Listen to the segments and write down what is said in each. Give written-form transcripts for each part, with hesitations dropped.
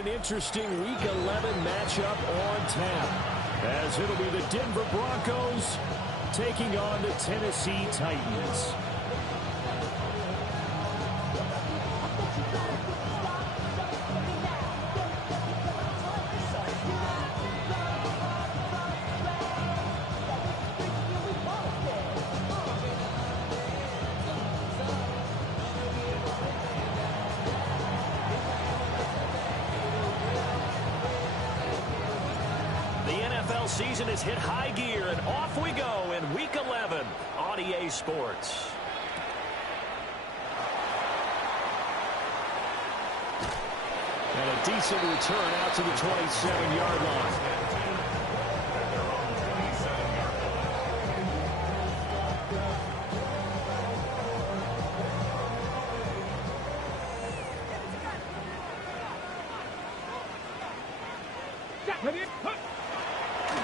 an interesting Week 11 matchup on tap, as it'll be the Denver Broncos taking on the Tennessee Titans. Season has hit high gear, and off we go in Week 11 on EA Sports. And a decent return out to the 27-yard line.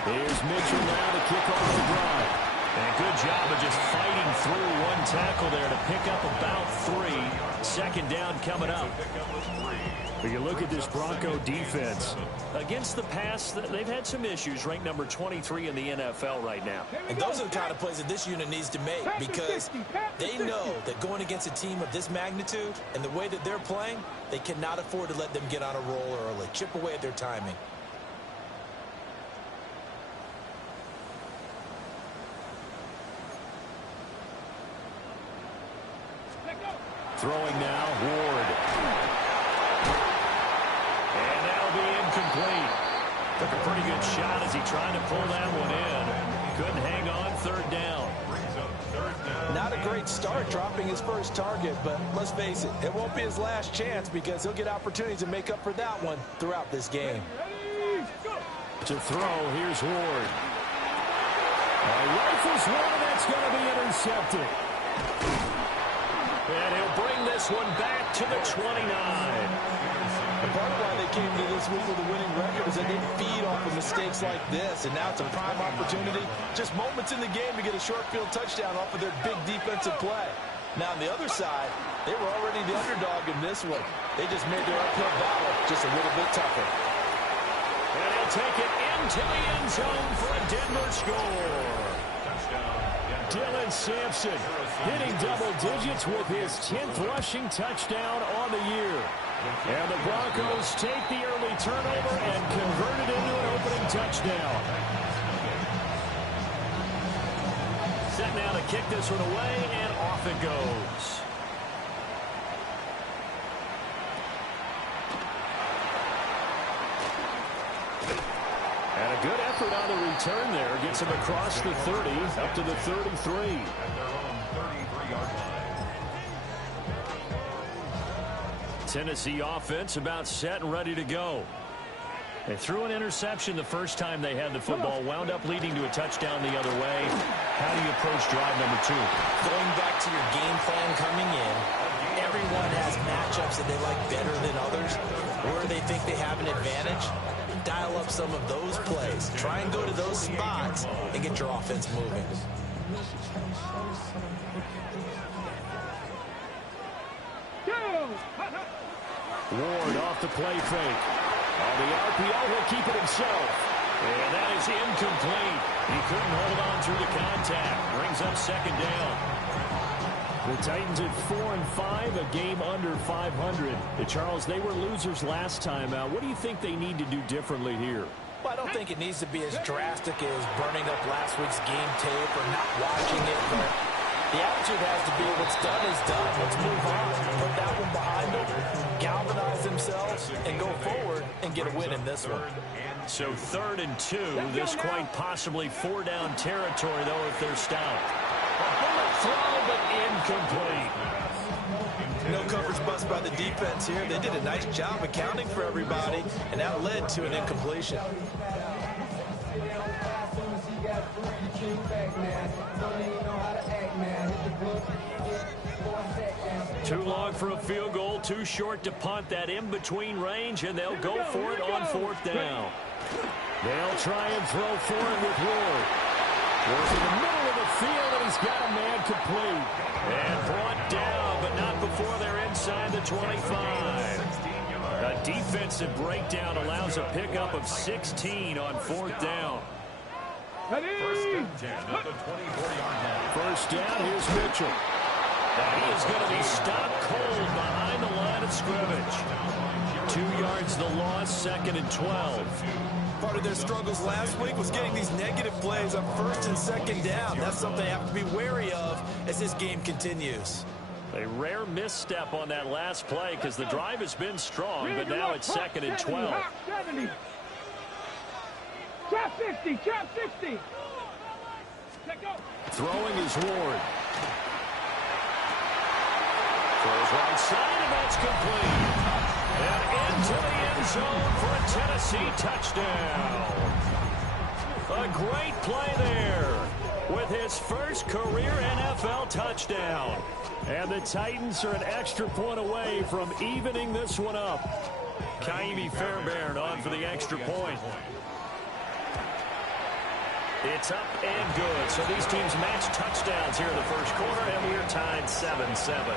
Here's Mitchell now to kick off the drive. And a good job of just fighting through one tackle there to pick up about 3. Second down coming up. But you look at this Bronco defense. Against the pass, they've had some issues, ranked number 23 in the NFL right now. And those are the kind of plays that this unit needs to make, because they know that going against a team of this magnitude and the way that they're playing, they cannot afford to let them get on a roll early, chip away at their timing. Throwing now, Ward. And that'll be incomplete. Took a pretty good shot as he tried to pull that one in. Couldn't hang on, third down. Not a great start dropping his first target, but let's face it, it won't be his last chance, because he'll get opportunities to make up for that one throughout this game. To throw, here's Ward. Rifles one, that's going to be intercepted. And he'll bring this one back to the 29. And part of why they came to this week with a winning record is that they feed off of mistakes like this, and now it's a prime opportunity, just moments in the game, to get a short field touchdown off of their big defensive play. Now on the other side, they were already the underdog in this one. They just made their uphill battle just a little bit tougher. And he'll take it into the end zone for a Denver score. Dylan Sampson hitting double digits with his 10th rushing touchdown on the year. And the Broncos take the early turnover and convert it into an opening touchdown. Set now to kick this one away, and off it goes. And a good effort on the return there. Gets him across the 30, up to the 33. Tennessee offense about set and ready to go. They threw an interception the first time they had the football, wound up leading to a touchdown the other way. How do you approach drive number 2? Going back to your game plan coming in, everyone has matchups that they like better than others, where they think they have an advantage. Dial up some of those plays. Try and go to those spots and get your offense moving. Ward off the play fake. On the RPO, he'll keep it himself. And that is incomplete. He couldn't hold on through the contact. Brings up second down. The Titans at 4-5, a game under 500. Charles, they were losers last time out. What do you think they need to do differently here? Well, I don't think it needs to be as drastic as burning up last week's game tape or not watching it. But the attitude has to be, what's done is done. Let's move on. Put that one behind them. Galvanize themselves and go forward and get a win in this one. So 3rd and 2. This quite possibly 4-down territory, though, if they're stopped. A bullet throw, but incomplete. No coverage bust by the defense here. They did a nice job accounting for everybody, and that led to an incompletion. Too long for a field goal, too short to punt. That in-between range, and they'll go for it on 4th down. They'll try and throw for it with Ward. Ward's in the middle of the field, and he's got a man complete. And brought down, but not before they're inside the 25. A defensive breakdown allows a pickup of 16 on 4th down. First down, here's Mitchell. And he is going to be stopped cold behind the line of scrimmage. 2 yards the loss, 2nd and 12. Part of their struggles last week was getting these negative plays on 1st and 2nd down. That's something they have to be wary of as this game continues. A rare misstep on that last play because the drive has been strong, but now it's 2nd and 12. Trap 60, trap 60. Throwing is Ward. Throws right side, and that's complete. And into the end zone for a Tennessee touchdown. A great play there with his first career NFL touchdown. And the Titans are an extra point away from evening this one up. Kaimi Fairbairn on for the extra point. It's up and good. So these teams match touchdowns here in the first quarter, and we're tied 7-7.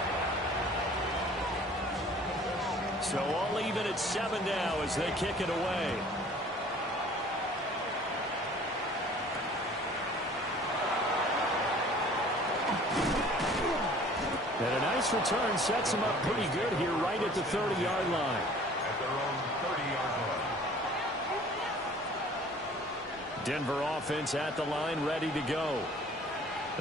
So all even at 7 now as they kick it away. And a nice return sets them up pretty good here right at the 30-yard line. At their own 30-yard line. Denver offense at the line, ready to go.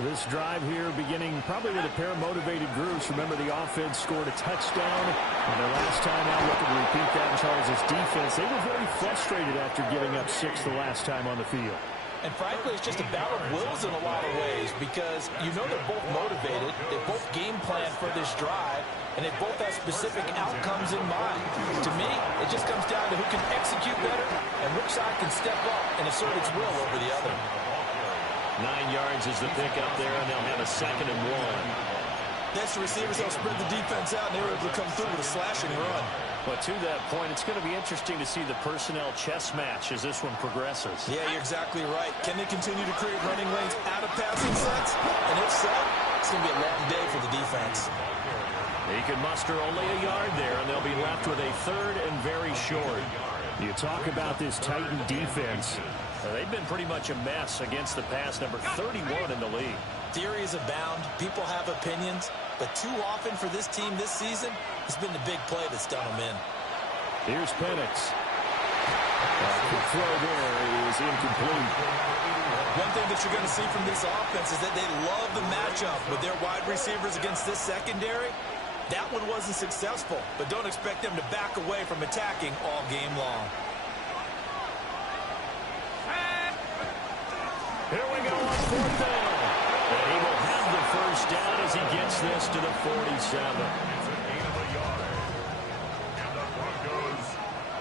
This drive here beginning probably with a pair of motivated groups. Remember, the offense scored a touchdown on their last time out. Looking to repeat that in Charles' defense. They were very frustrated after giving up 6 the last time on the field. And frankly, it's just a battle of wills in a lot of ways because you know they're both motivated. They both game plan for this drive, and they both have specific outcomes in mind. To me, it just comes down to who can execute better and which side can step up and assert its will over the other. 9 yards is the pickup there, and they'll have a 2nd and 1. That's the receivers. They'll spread the defense out, and they were able to come through with a slashing run. But to that point, it's going to be interesting to see the personnel chess match as this one progresses. Yeah, you're exactly right. Can they continue to create running lanes out of passing sets? And if so, it's going to be a long day for the defense. He can muster only a yard there, and they'll be left with a 3rd and very short. You talk about this Titan defense. They've been pretty much a mess against the pass, number 31 in the league. Theories abound. People have opinions. But too often for this team this season, it's been the big play that's done them in. Here's Penix. The throw there is incomplete. One thing that you're going to see from this offense is that they love the matchup with their wide receivers against this secondary. That one wasn't successful, but don't expect them to back away from attacking all game long. Here we go on 4th down. And he will have the first down as he gets this to the 47. It's a gain of a yard. And the Broncos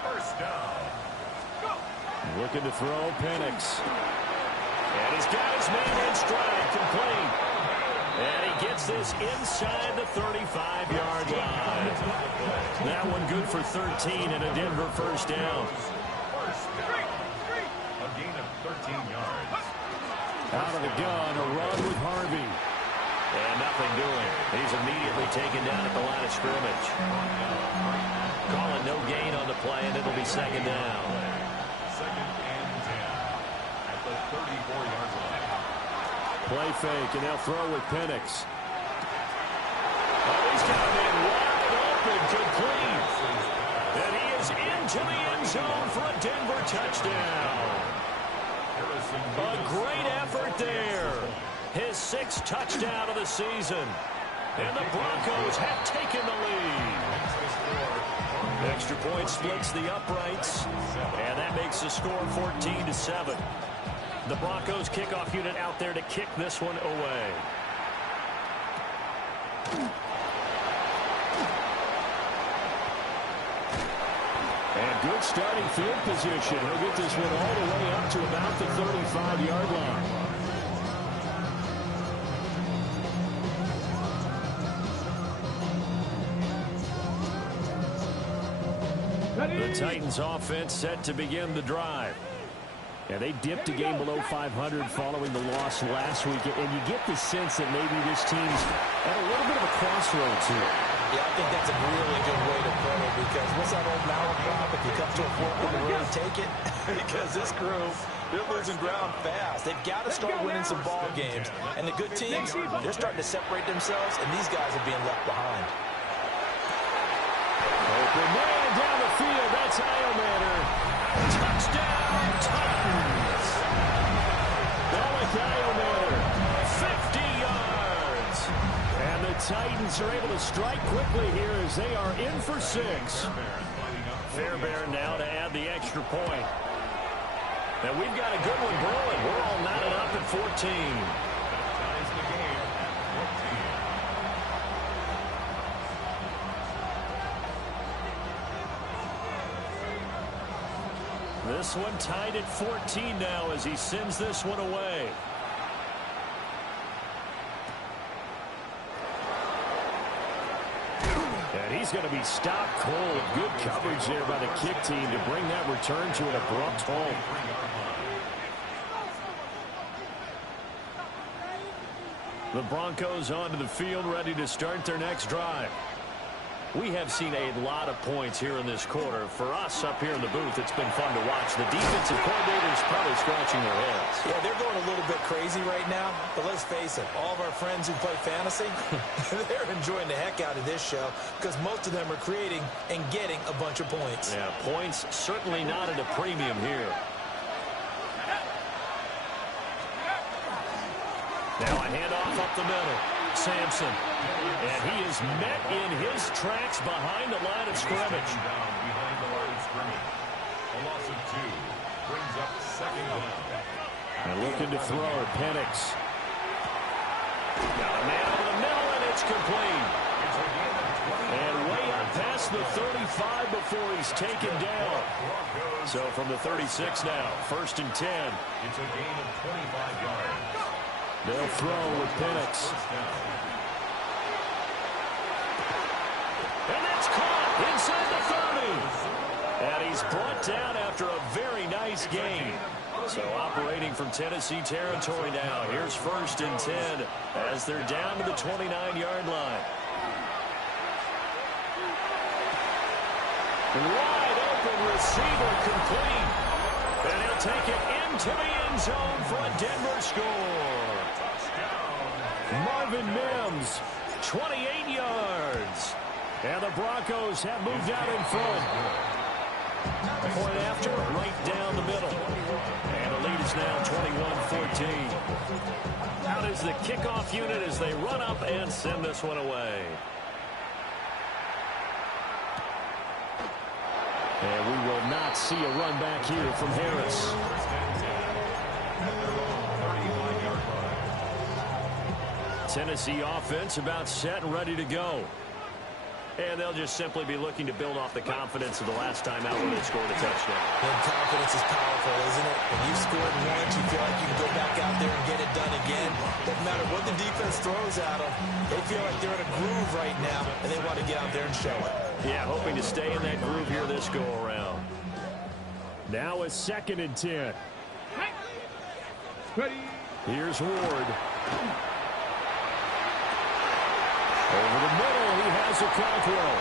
first down. Looking to throw Penix. And he's got his man in stride, complete. And he gets this inside the 35-yard line. That one good for 13 and a Denver first down. A gain of 13 yards. Out of the gun, a run with Harvey. And nothing doing. He's immediately taken down at the line of scrimmage. Calling no gain on the play, and it'll be 2nd down. 2nd and 10 at the 34-yard line. Play fake, and they'll throw with Penix. Oh, he's got a man wide open, complete. And he is into the end zone for a Denver touchdown. A great effort there. His 6th touchdown of the season. And the Broncos have taken the lead. Extra point splits the uprights. And that makes the score 14-7. The Broncos kickoff unit out there to kick this one away. And good starting field position. He'll get this one all the way up to about the 35-yard line. The Titans offense set to begin the drive. Yeah, they dipped a game below 500 following the loss last week, and you get the sense that maybe this team's at a little bit of a crossroads here. Yeah, I think that's a really good way to put it, because what's that old malaprop? If you come to a fork in the road, take it. Because this crew, they're losing ground fast. They've got to start winning some ball games. And the good teams, they're starting to separate themselves, and these guys are being left behind. Open man down the field. That's Iomanner. Touchdown, Titans. Alec Iomanner, 50 yards. And the Titans are able to strike quickly here as they are in for 6. Fairbairn now to add the extra point. And we've got a good one brewing. We're all knotted up at 14. This one tied at 14 now as he sends this one away. And he's going to be stopped cold. Good coverage there by the kick team to bring that return to an abrupt halt. The Broncos onto the field, ready to start their next drive. We have seen a lot of points here in this quarter. For us up here in the booth, it's been fun to watch. The defensive coordinators probably scratching their heads. Yeah, they're going a little bit crazy right now. But let's face it, all of our friends who play fantasy, they're enjoying the heck out of this show because most of them are creating and getting a bunch of points. Yeah, points certainly not at a premium here. Now a handoff up the middle. Sampson. And he is met in his tracks behind the line of scrimmage. Behind the line of scrimmage. A loss of 2 brings up second down. And looking to throw, Penix. Got a man over the middle, and it's complete. And way up past the 35 before he's taken down. So from the 36 now, 1st and 10. It's a gain of 25 yards. They'll throw with Penix. And that's caught inside the 30. And he's brought down after a very nice gain. So operating from Tennessee territory now. Here's 1st and 10 as they're down to the 29-yard line. Wide open receiver complete. And he'll take it into the end zone for a Denver score. Marvin Mims, 28 yards. and the Broncos have moved out in front. Point after, right down the middle. And the lead is now 21-14. Out is the kickoff unit as they run up and send this one away. And we will not see a run back here from Harris. Tennessee offense about set and ready to go. And they'll just simply be looking to build off the confidence of the last time out when they scored a touchdown. And confidence is powerful, isn't it? When you've scored once, you feel like you can go back out there and get it done again. Doesn't matter what the defense throws at them. They feel like they're in a groove right now, and they want to get out there and show it. Yeah, hoping to stay in that groove here this go-around. Now it's 2nd and 10. Here's Ward. Over the middle, he has a Cockrell.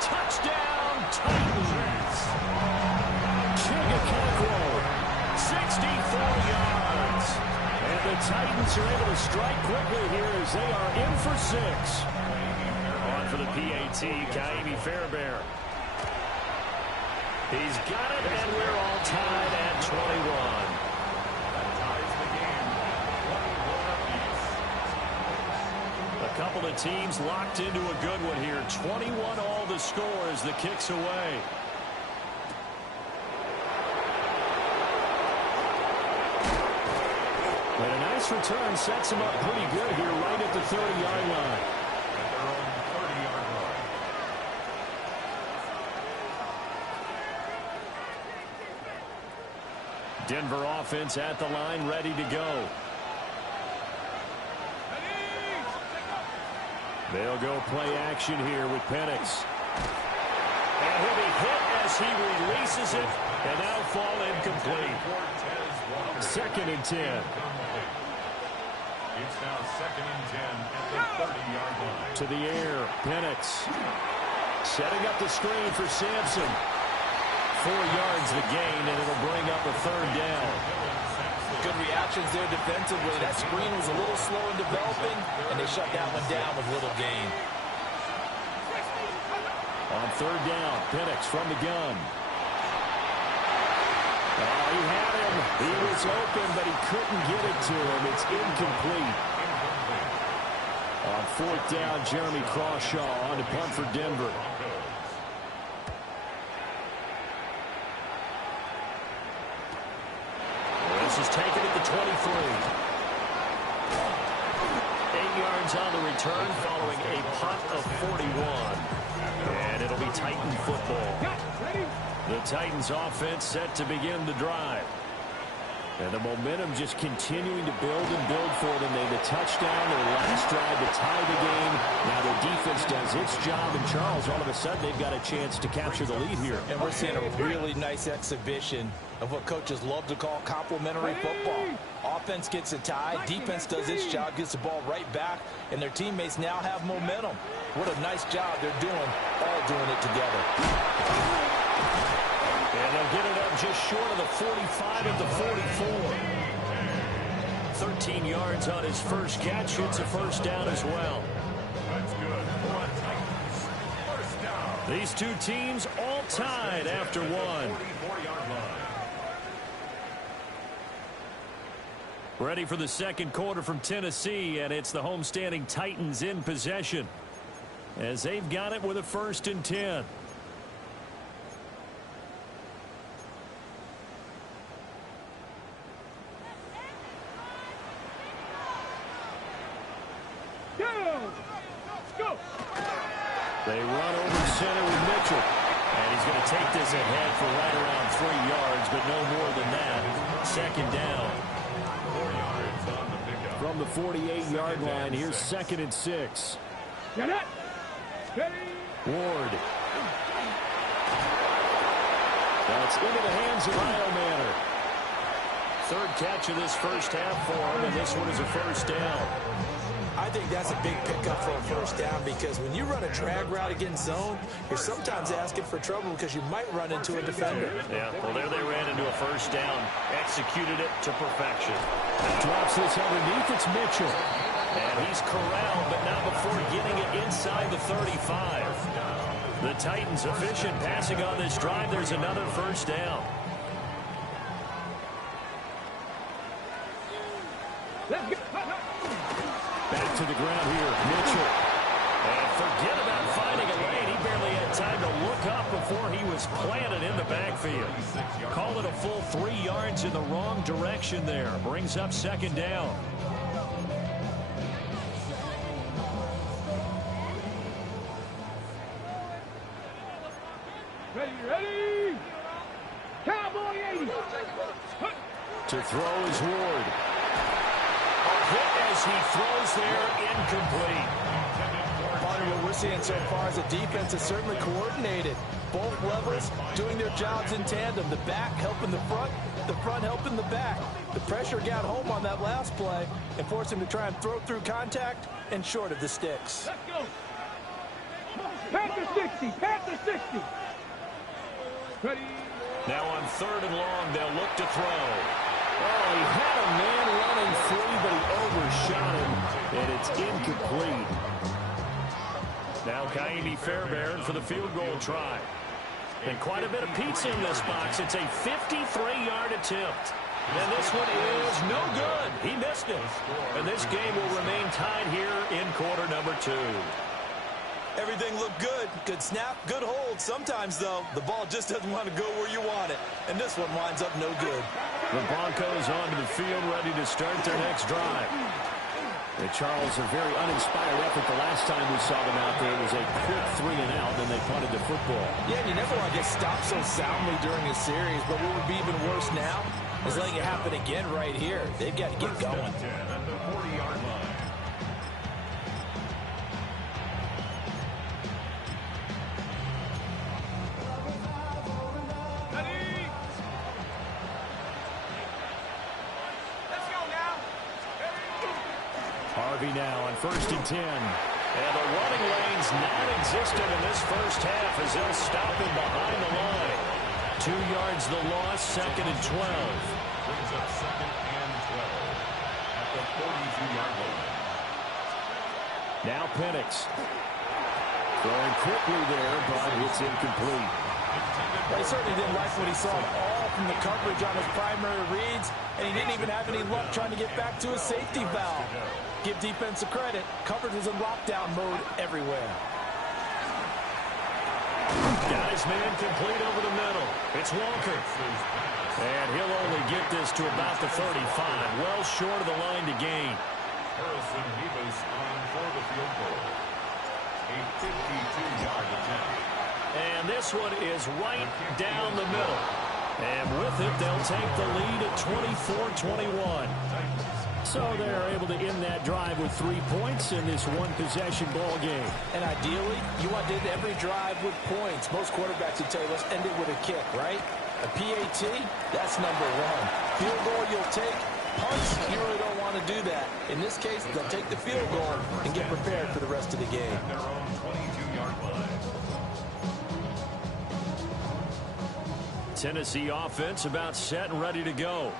Touchdown, Titans! Chigga Cockrell, 64 yards. and the Titans are able to strike quickly here as they are in for 6. On for the PAT, Kaimi Fairbairn. He's got it, and we're all tied at 21. A couple of teams locked into a good one here. 21 all the score as the kick's away. And a nice return sets him up pretty good here right at the 30-yard line. At their own 30-yard line. Denver offense at the line, ready to go. They'll go play action here with Penix. And he'll be hit as he releases it, and that'll fall incomplete. 2nd and 10. It's now 2nd and 10 at the 30-yard line. To the air, Penix. Setting up the screen for Sampson. 4 yards the gain, and it'll bring up a 3rd down. Good reactions there defensively. That screen was a little slow in developing, and they shut that one down with little gain. On 3rd down, Penix from the gun. Oh, he had him. He was open, but he couldn't get it to him. It's incomplete. On 4th down, Jeremy Crawshaw on to punt for Denver. This is taken at the 23. 8 yards on the return following a punt of 41. And it'll be Titan football. The Titans offense set to begin the drive. And the momentum just continuing to build and build for them. They had the touchdown, their last drive to tie the game. Now their defense does its job. And Charles, all of a sudden, they've got a chance to capture the lead here. And we're seeing a really nice exhibition of what coaches love to call complementary football. Offense gets a tie, defense does its job, gets the ball right back, and their teammates now have momentum. What a nice job they're doing, all doing it together. And they'll get it up just short of the 45 at the 44. 13 yards on his first catch. It's a 1st down as well. That's good. Titans. 1st down. These two teams all tied after one. 44-yard line. Ready for the second quarter from Tennessee, and it's the homestanding Titans in possession as they've got it with a 1st and 10. They run over center with Mitchell. And he's going to take this ahead for right around 3 yards, but no more than that. 2nd down. 4 yards on the pickup. From the 48-yard line, here's 2nd and 6. Ward. That's into the hands of Lyle Manor. 3rd catch of this first half for him, and this one is a 1st down. I think that's a big pickup for a 1st down because when you run a drag route against zone, you're sometimes asking for trouble because you might run into a defender. Yeah, well, there they ran into a 1st down. Executed it to perfection. Drops this underneath. It's Mitchell. And he's corralled, but not before getting it inside the 35. The Titans efficient passing on this drive. There's another 1st down. Back to the ground here, Mitchell. And forget about finding a lane. He barely had time to look up before he was planted in the backfield. Call it a full 3 yards in the wrong direction there. Brings up 2nd down. Ready? Cowboy 80. To throw is Ward. Hit as he throws there, incomplete. Part of what we're seeing so far is the defense is certainly coordinated. Both levels doing their jobs in tandem. The back helping the front helping the back. The pressure got home on that last play and forced him to try and throw through contact and short of the sticks. Let's go. Panther 60. Panther 60. Ready? Now on 3rd and long, they'll look to throw. Oh, he had a man running free, but he overshot him, and it's incomplete. Now Kaimi Fairbairn for the field goal try. And quite a bit of pizza in this box. It's a 53-yard attempt. And this one is no good. He missed it. And this game will remain tied here in quarter number 2. Everything looked good. Good snap, good hold. Sometimes, though, the ball just doesn't want to go where you want it. And this one winds up no good. The Broncos onto the field, ready to start their next drive. And Charles, a very uninspired effort the last time we saw them out there. It was a quick 3 and out, then they punted the football. Yeah, and you never want to get stopped so soundly during a series. But what would be even worse now is letting it happen again right here. They've got to get going. At the 40-yard line. heavy now on 1st and 10. And the running lane's non-existent in this first half as they'll stop him behind the line. 2 yards the loss, 2nd and 12. Brings up 2nd and 12 at the 42-yard line. Now Penix. Throwing quickly there, but it's incomplete. He certainly didn't like what he saw all from the coverage on his primary reads, and he didn't even have any luck trying to get back to his safety valve. Give defense a credit. Coverage was in lockdown mode everywhere. Got his man complete over the middle. It's Walker. And he'll only get this to about the 35. Well short of the line to gain. Harrison Davis on for the field goal. A 52-yard attempt. And this one is right down the middle. And with it, they'll take the lead at 24-21. So they're able to end that drive with 3 points in this one-possession ball game. And ideally, you want to end every drive with points. Most quarterbacks would tell you, let's end it with a kick, right? A PAT, that's number 1. Field goal you'll take. Punts, you really don't want to do that. In this case, they'll take the field goal and get prepared for the rest of the game. At their own 22-yard line. Tennessee offense about set and ready to go.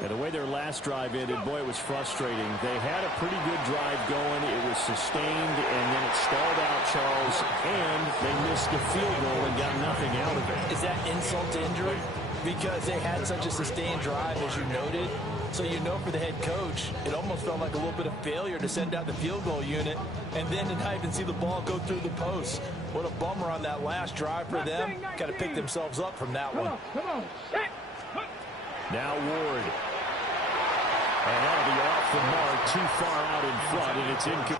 And the way their last drive ended, boy, it was frustrating. They had a pretty good drive going. It was sustained, and then it stalled out, Charles, and they missed the field goal and got nothing out of it. Is that insult to injury? Because they had such a sustained drive, as you noted. So you know for the head coach, it almost felt like a little bit of failure to send out the field goal unit and then to not even see the ball go through the post. What a bummer on that last drive for them. Got to pick themselves up from that one. Come on. Now Ward. And that'll be off the mark, too far out in front, and it's incomplete.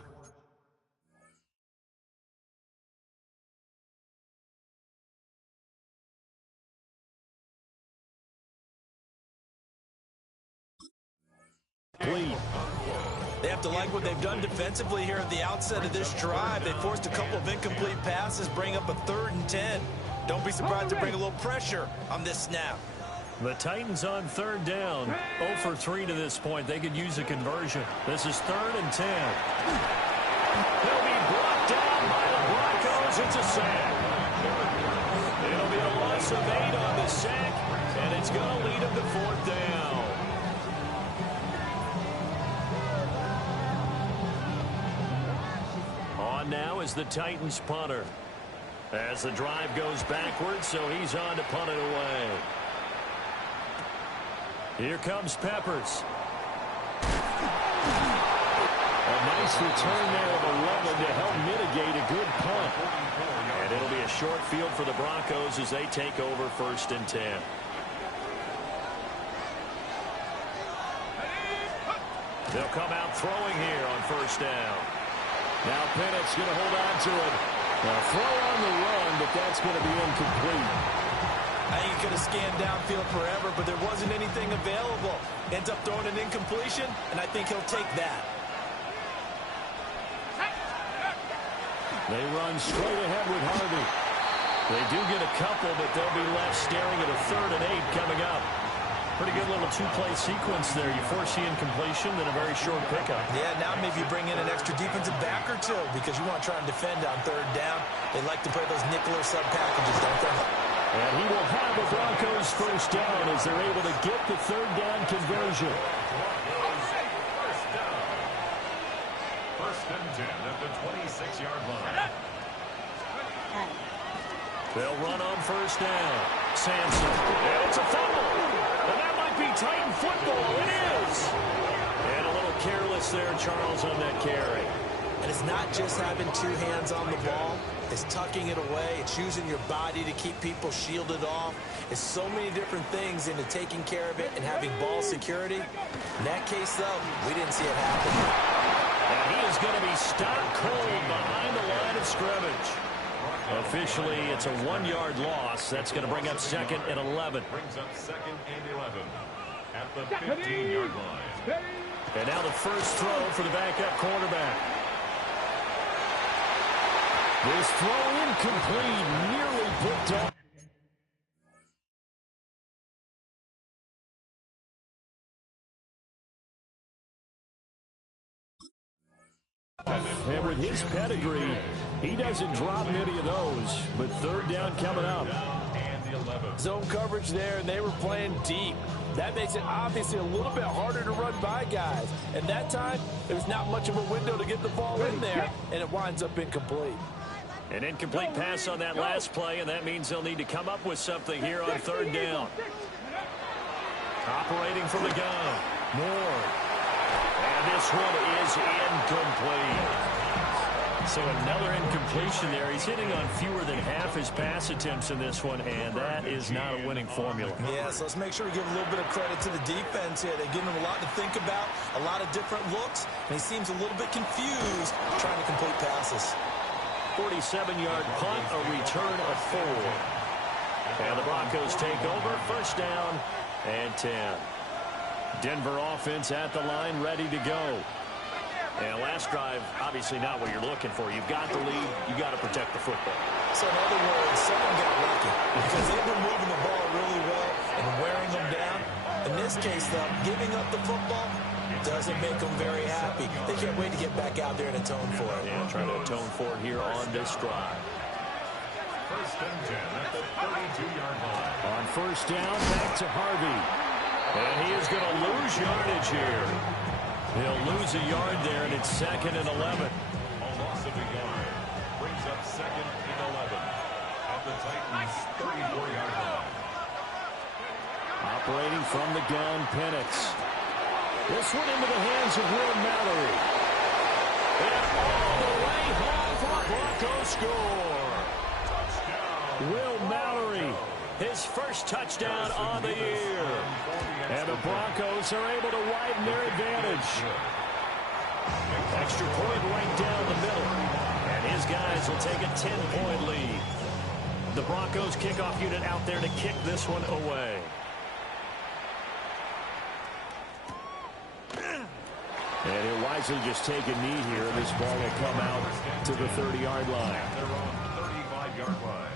They have to like what they've done defensively here at the outset of this drive. They forced a couple of incomplete passes, bring up a 3rd and 10. Don't be surprised to bring a little pressure on this snap. The Titans on 3rd down. 0 for 3 to this point. They could use a conversion. This is 3rd and 10. He'll be brought down by the Broncos. It's a sack. It'll be a loss of 8 on the sack, and it's going to lead them to 4th down. On now is the Titans punter. As the drive goes backwards, so he's on to punt it away. Here comes Peppers. A nice return there of 11 to help mitigate a good punt. And it'll be a short field for the Broncos as they take over 1st and 10. They'll come out throwing here on 1st down. Now Penix going to hold on to it. Now throw on the run, but that's going to be incomplete. I think he could have scanned downfield forever, but there wasn't anything available. Ends up throwing an incompletion, and I think he'll take that. They run straight ahead with Harvey. They do get a couple, but they'll be left staring at a 3rd and 8 coming up. Pretty good little 2-play sequence there. You force the incompletion, then a very short pickup. Yeah, now maybe you bring in an extra defensive back or two because you want to try and defend on 3rd down. They like to play those nickel or sub packages, don't they? And he will have the Broncos 1st down as they're able to get the 3rd down conversion. First down. 1st and 10 at the 26-yard line. They'll run on 1st down. Sampson. And it's a fumble. And that might be Titan football. It is. And a little careless there, Charles, on that carry. And it's not just having 2 hands on the ball. It's tucking it away. It's using your body to keep people shielded off. It's so many different things into taking care of it and having ball security. In that case, though, we didn't see it happen. And he is going to be stopped cold behind the line of scrimmage. Officially, it's a 1-yard loss. That's going to bring up 2nd and 11. Brings up 2nd and 11 at the 15-yard line. And now the first throw for the backup quarterback. This throw incomplete, nearly picked up. And with his pedigree, he doesn't drop many of those. But third down coming up. Zone coverage there, and they were playing deep. That makes it obviously a little bit harder to run by guys. And that time, there's not much of a window to get the ball in there, and it winds up incomplete. An incomplete pass on that last play, and that means they'll need to come up with something here on third down. Operating from the gun. Moore. And this one is incomplete. So another incompletion there. He's hitting on fewer than half his pass attempts in this one, and that is not a winning formula. Yeah, so let's make sure we give a little bit of credit to the defense here. They give him a lot to think about, a lot of different looks, and he seems a little bit confused trying to complete passes. 47-yard punt, a return of 4. And the Broncos take over, first down and 10. Denver offense at the line, ready to go. And last drive, obviously not what you're looking for. You've got the lead. You've got to protect the football. So in other words, someone got lucky because they've been moving the ball really well and wearing them down. In this case, though, giving up the football doesn't make them very happy. They can't wait to get back out there and atone for it. Yeah, trying to atone for it here on this drive. First and 10 at the 32-yard line. On first down, back to Harvey. And he is going to lose yardage here. He'll lose a yard there, and it's second and 11. A loss of a yard brings up second and 11 at the Titans' 34-yard line. Operating from the gun, Penix. This one into the hands of Will Mallory. And all the way home for a Broncos score. Will Mallory, his first touchdown on the year. And the Broncos are able to widen their advantage. Extra point right down the middle. And his guys will take a 10-point lead. The Broncos kickoff unit out there to kick this one away. And he'll wisely just take a knee here, and this ball will come out to the 30-yard line. They're on the 35-yard line.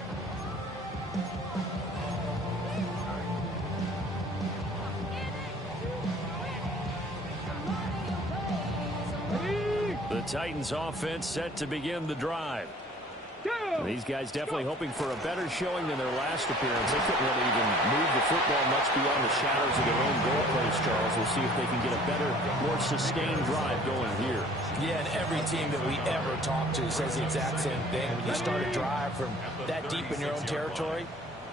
The Titans offense set to begin the drive. These guys definitely hoping for a better showing than their last appearance. They couldn't really even move the football much beyond the shadows of their own goalpost, Charles. We'll see if they can get a better, more sustained drive going here. Yeah, and every team that we ever talk to says the exact same thing. When you start a drive from that deep in your own territory,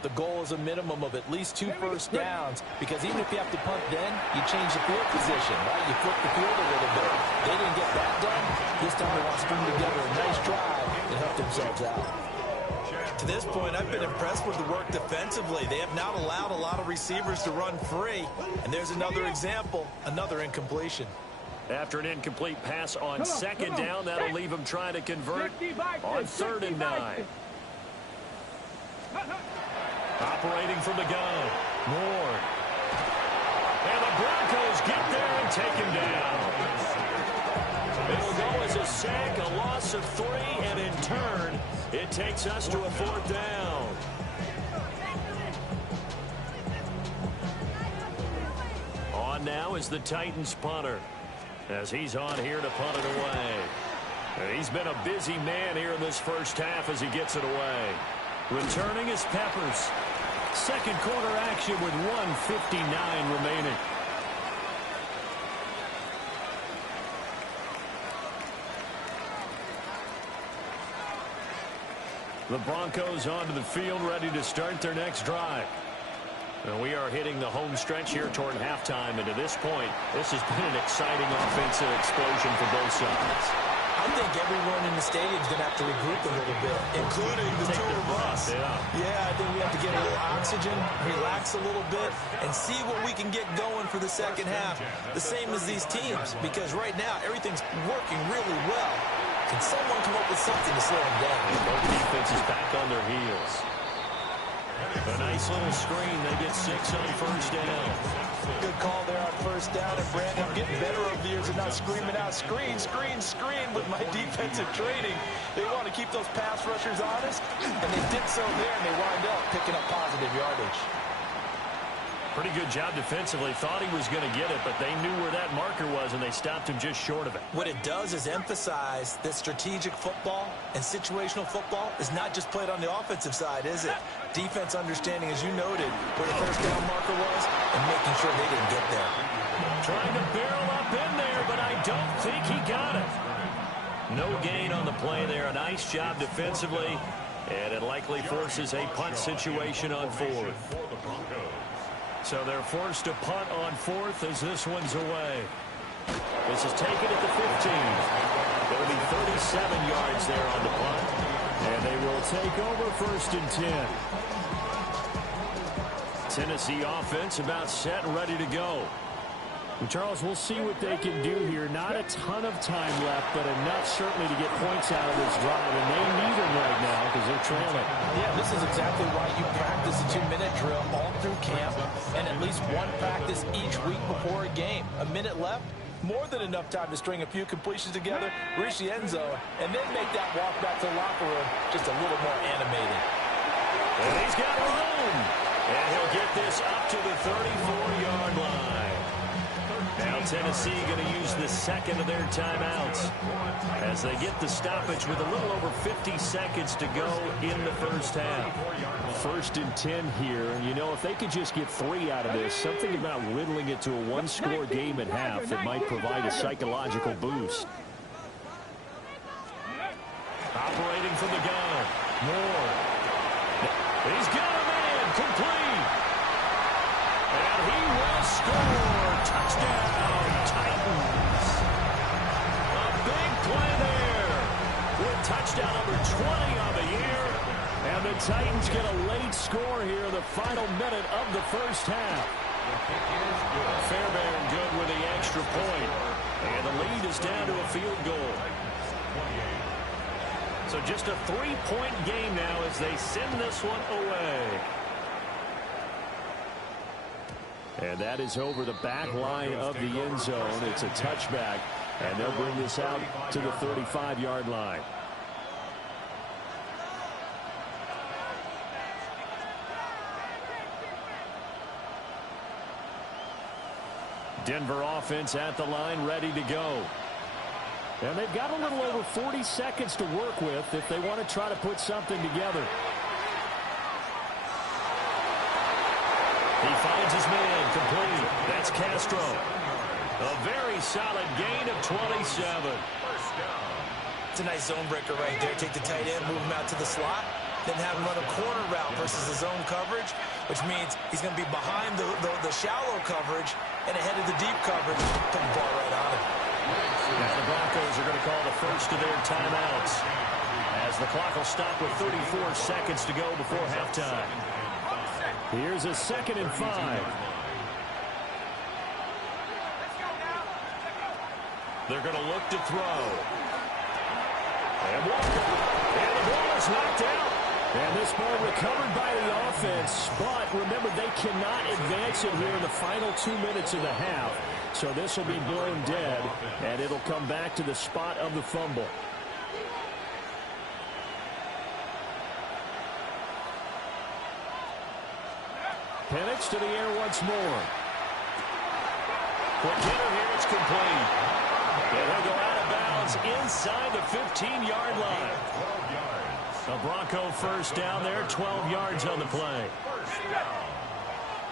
the goal is a minimum of at least 2 first downs, because even if you have to punt then, you change the field position, right? You flip the field a little bit. They didn't get that done. This time they want to string together a nice drive and help themselves out. To this point, I've been impressed with the work defensively. They have not allowed a lot of receivers to run free. And there's another example, another incompletion. After an incomplete pass on second down, that'll leave him trying to convert on 3rd and 9. Operating from the gun, Moore. And the Broncos get there and take him down. It'll go as a sack, a loss of 3, and in turn, it takes us to a 4th down. On now is the Titans punter, as he's on here to punt it away. And he's been a busy man here in this first half as he gets it away. Returning is Peppers. Second quarter action with 1:59 remaining. The Broncos onto the field, ready to start their next drive. And we are hitting the home stretch here toward halftime. And to this point, this has been an exciting offensive explosion for both sides. I think everyone in the stadium is going to have to regroup a little bit, including the two of us. Yeah, I think we have to get a little oxygen, relax a little bit, and see what we can get going for the second half. The same as these teams, because right now everything's working really well. Can someone come up with something to slow them down? Both defenses back on their heels. A nice little screen. They get 6 on first down. Good call there on first down. And Brandon, I'm getting better over the years and not screaming out, screen, screen, screen with my defensive training. They want to keep those pass rushers honest, and they did so there, and they wind up picking up positive yardage. Pretty good job defensively. Thought he was going to get it, but they knew where that marker was, and they stopped him just short of it. What it does is emphasize that strategic football and situational football is not just played on the offensive side, is it? Defense understanding, as you noted, where the first down marker was and making sure they didn't get there. Trying to barrel up in there, but I don't think he got it. No gain on the play there. A nice job defensively, and it likely forces a punt situation on fourth. So they're forced to punt on fourth as this one's away. This is taken at the 15. It'll be 37 yards there on the punt. And they will take over first and 10. Tennessee offense about set and ready to go. And Charles, we'll see what they can do here. Not a ton of time left, but enough certainly to get points out of this drive. And they need them right now because they're trailing. Yeah, this is exactly why you practice a 2-minute drill all through camp and at least one practice each week before a game. A minute left, more than enough time to string a few completions together, reach the end zone, and then make that walk back to the locker room just a little more animated. And he's got room. And he'll get this up to the 34-yard line. Now Tennessee going to use the second of their timeouts as they get the stoppage with a little over 50 seconds to go in the first half. First and 10 here, and you know, if they could just get 3 out of this, something about whittling it to a one-score game at half that might provide a psychological boost. Operating from the gun. Moore. He's got a man complete. And he will score. Touchdown, Titans. A big play there with touchdown number 20 on the year. And the Titans get a late score here in the final minute of the first half. Fairbairn good with the extra point. And the lead is down to a field goal. So just a 3-point game now as they send this one away. And that is over the back line of the end zone. It's a touchback, and they'll bring this out to the 35-yard line. Denver offense at the line, ready to go. And they've got a little over 40 seconds to work with if they want to try to put something together. He finds his man complete. That's Castro. A very solid gain of 27. It's a nice zone breaker right there. Take the tight end, move him out to the slot, then have him run a corner route versus the zone coverage, which means he's going to be behind the shallow coverage and ahead of the deep coverage. Put the ball right on him. Now the Broncos are going to call the first of their timeouts as the clock will stop with 34 seconds to go before halftime. Here's a 2nd and 5. They're going to look to throw. And Walker. And the ball is knocked out. And this ball recovered by the offense. But remember, they cannot advance it here in the final 2 minutes of the half. So this will be blown dead, and it'll come back to the spot of the fumble. Penix to the air once more. For Kenner here, it's complete. And he'll go out of bounds inside the 15-yard line. A Bronco first down there, 12 yards on the play.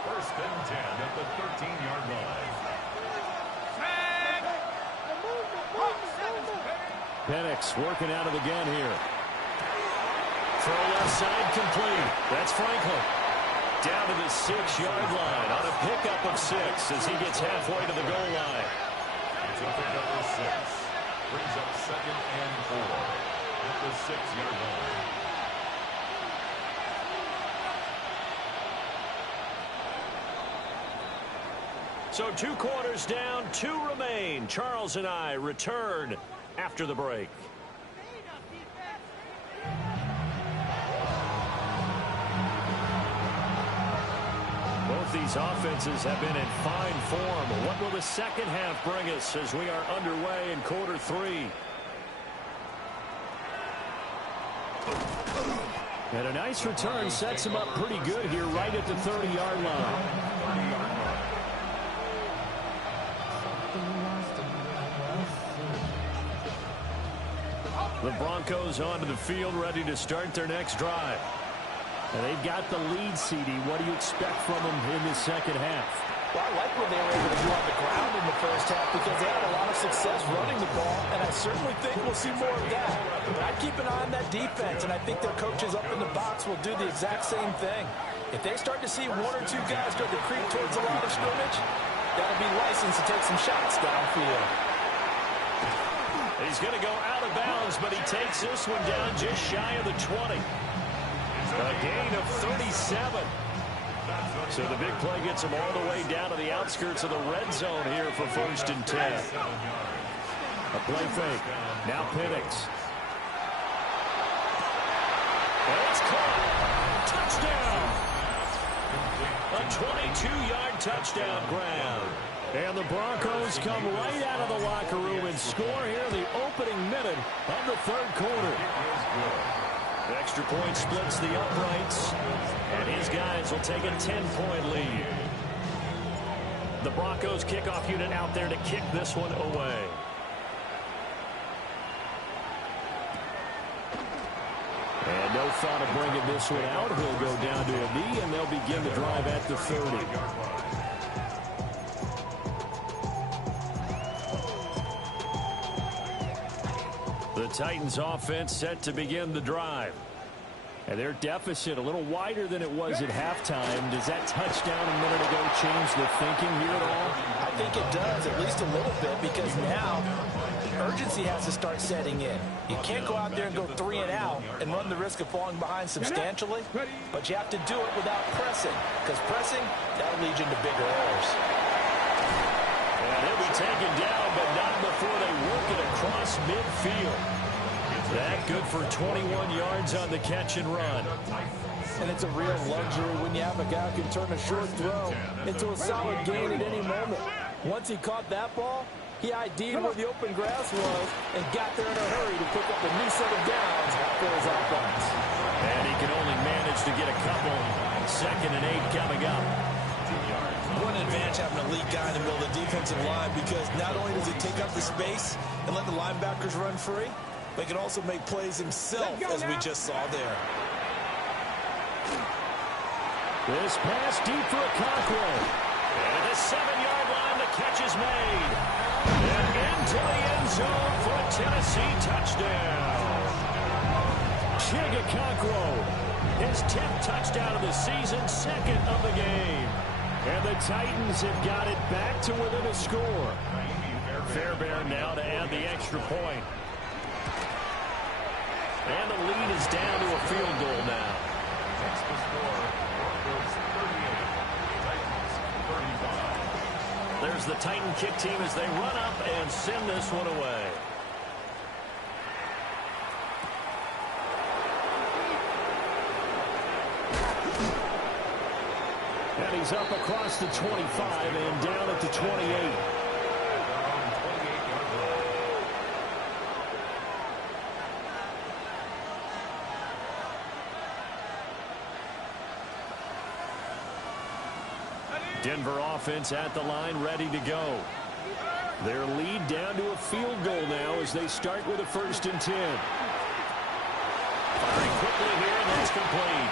First and 10 at the 13-yard line. Penix working out of the gun here. Throw left side complete. That's Franklin. Down to the 6-yard line on a pickup of 6 as he gets halfway to the goal line. It's a pickup of 6. Brings up 2nd and 4 at the 6-yard line. So 2 quarters down, 2 remain. Charles and I return after the break. Both these offenses have been in fine form. What will the second half bring us as we are underway in quarter 3? And a nice return sets him up pretty good here right at the 30-yard line. The Broncos onto the field, ready to start their next drive. And they've got the lead, CD. What do you expect from them in the second half? Well, I like what they were able to do on the ground in the first half because they had a lot of success running the ball, and I certainly think we'll see more of that. But I'd keep an eye on that defense, and I think their coaches up in the box will do the exact same thing. If they start to see one or two guys start to creep towards the line of scrimmage, that'll be licensed to take some shots downfield. He's going to go out of bounds, but he takes this one down just shy of the 20. A gain of 37. So the big play gets him all the way down to the outskirts of the red zone here for 1st and 10. A play fake. Now Penix. And it's caught. Touchdown. A 22-yard touchdown grab. And the Broncos come right out of the locker room and score here in the opening minute of the third quarter. The extra point splits the uprights, and his guys will take a 10-point lead. The Broncos kickoff unit out there to kick this one away. And no thought of bringing this one out. He'll go down to a knee, and they'll begin the drive at the 30. The Titans offense set to begin the drive. And their deficit a little wider than it was at halftime. Does that touchdown a minute ago change the thinking here at all? I think it does, at least a little bit, because now urgency has to start setting in. You can't go out there and go 3 and out and run the risk of falling behind substantially, but you have to do it without pressing, because pressing, that'll lead you into bigger errors. And he'll be taken down, but not before they work it across midfield. That good for 21 yards on the catch and run. And it's a real luxury when you have a guy who can turn a short throw into a solid gain at any moment. Once he caught that ball, he ID'd where the open grass was and got there in a hurry to pick up a new set of downs for his offense. And he can only manage to get a couple. 2nd and 8 coming up. One advantage having a elite guy in the middle of the defensive line, because not only does he take up the space and let the linebackers run free, but he can also make plays himself, as we just saw there. This pass deep for a Cockrell. And at the 7-yard line, the catch is made. And into the end zone for a Tennessee touchdown. Chigga Cockrell, his 10th touchdown of the season, 2nd of the game. And the Titans have got it back to within a score. Fairbairn now to add the extra point. And the lead is down to a field goal now. Next to score, Broncos 38, Titans 35. There's the Titan kick team as they run up and send this one away. And he's up across the 25 and down at the 28. Denver offense at the line, ready to go. Their lead down to a field goal now as they start with a 1st and 10. Firing quickly here, and that's complete.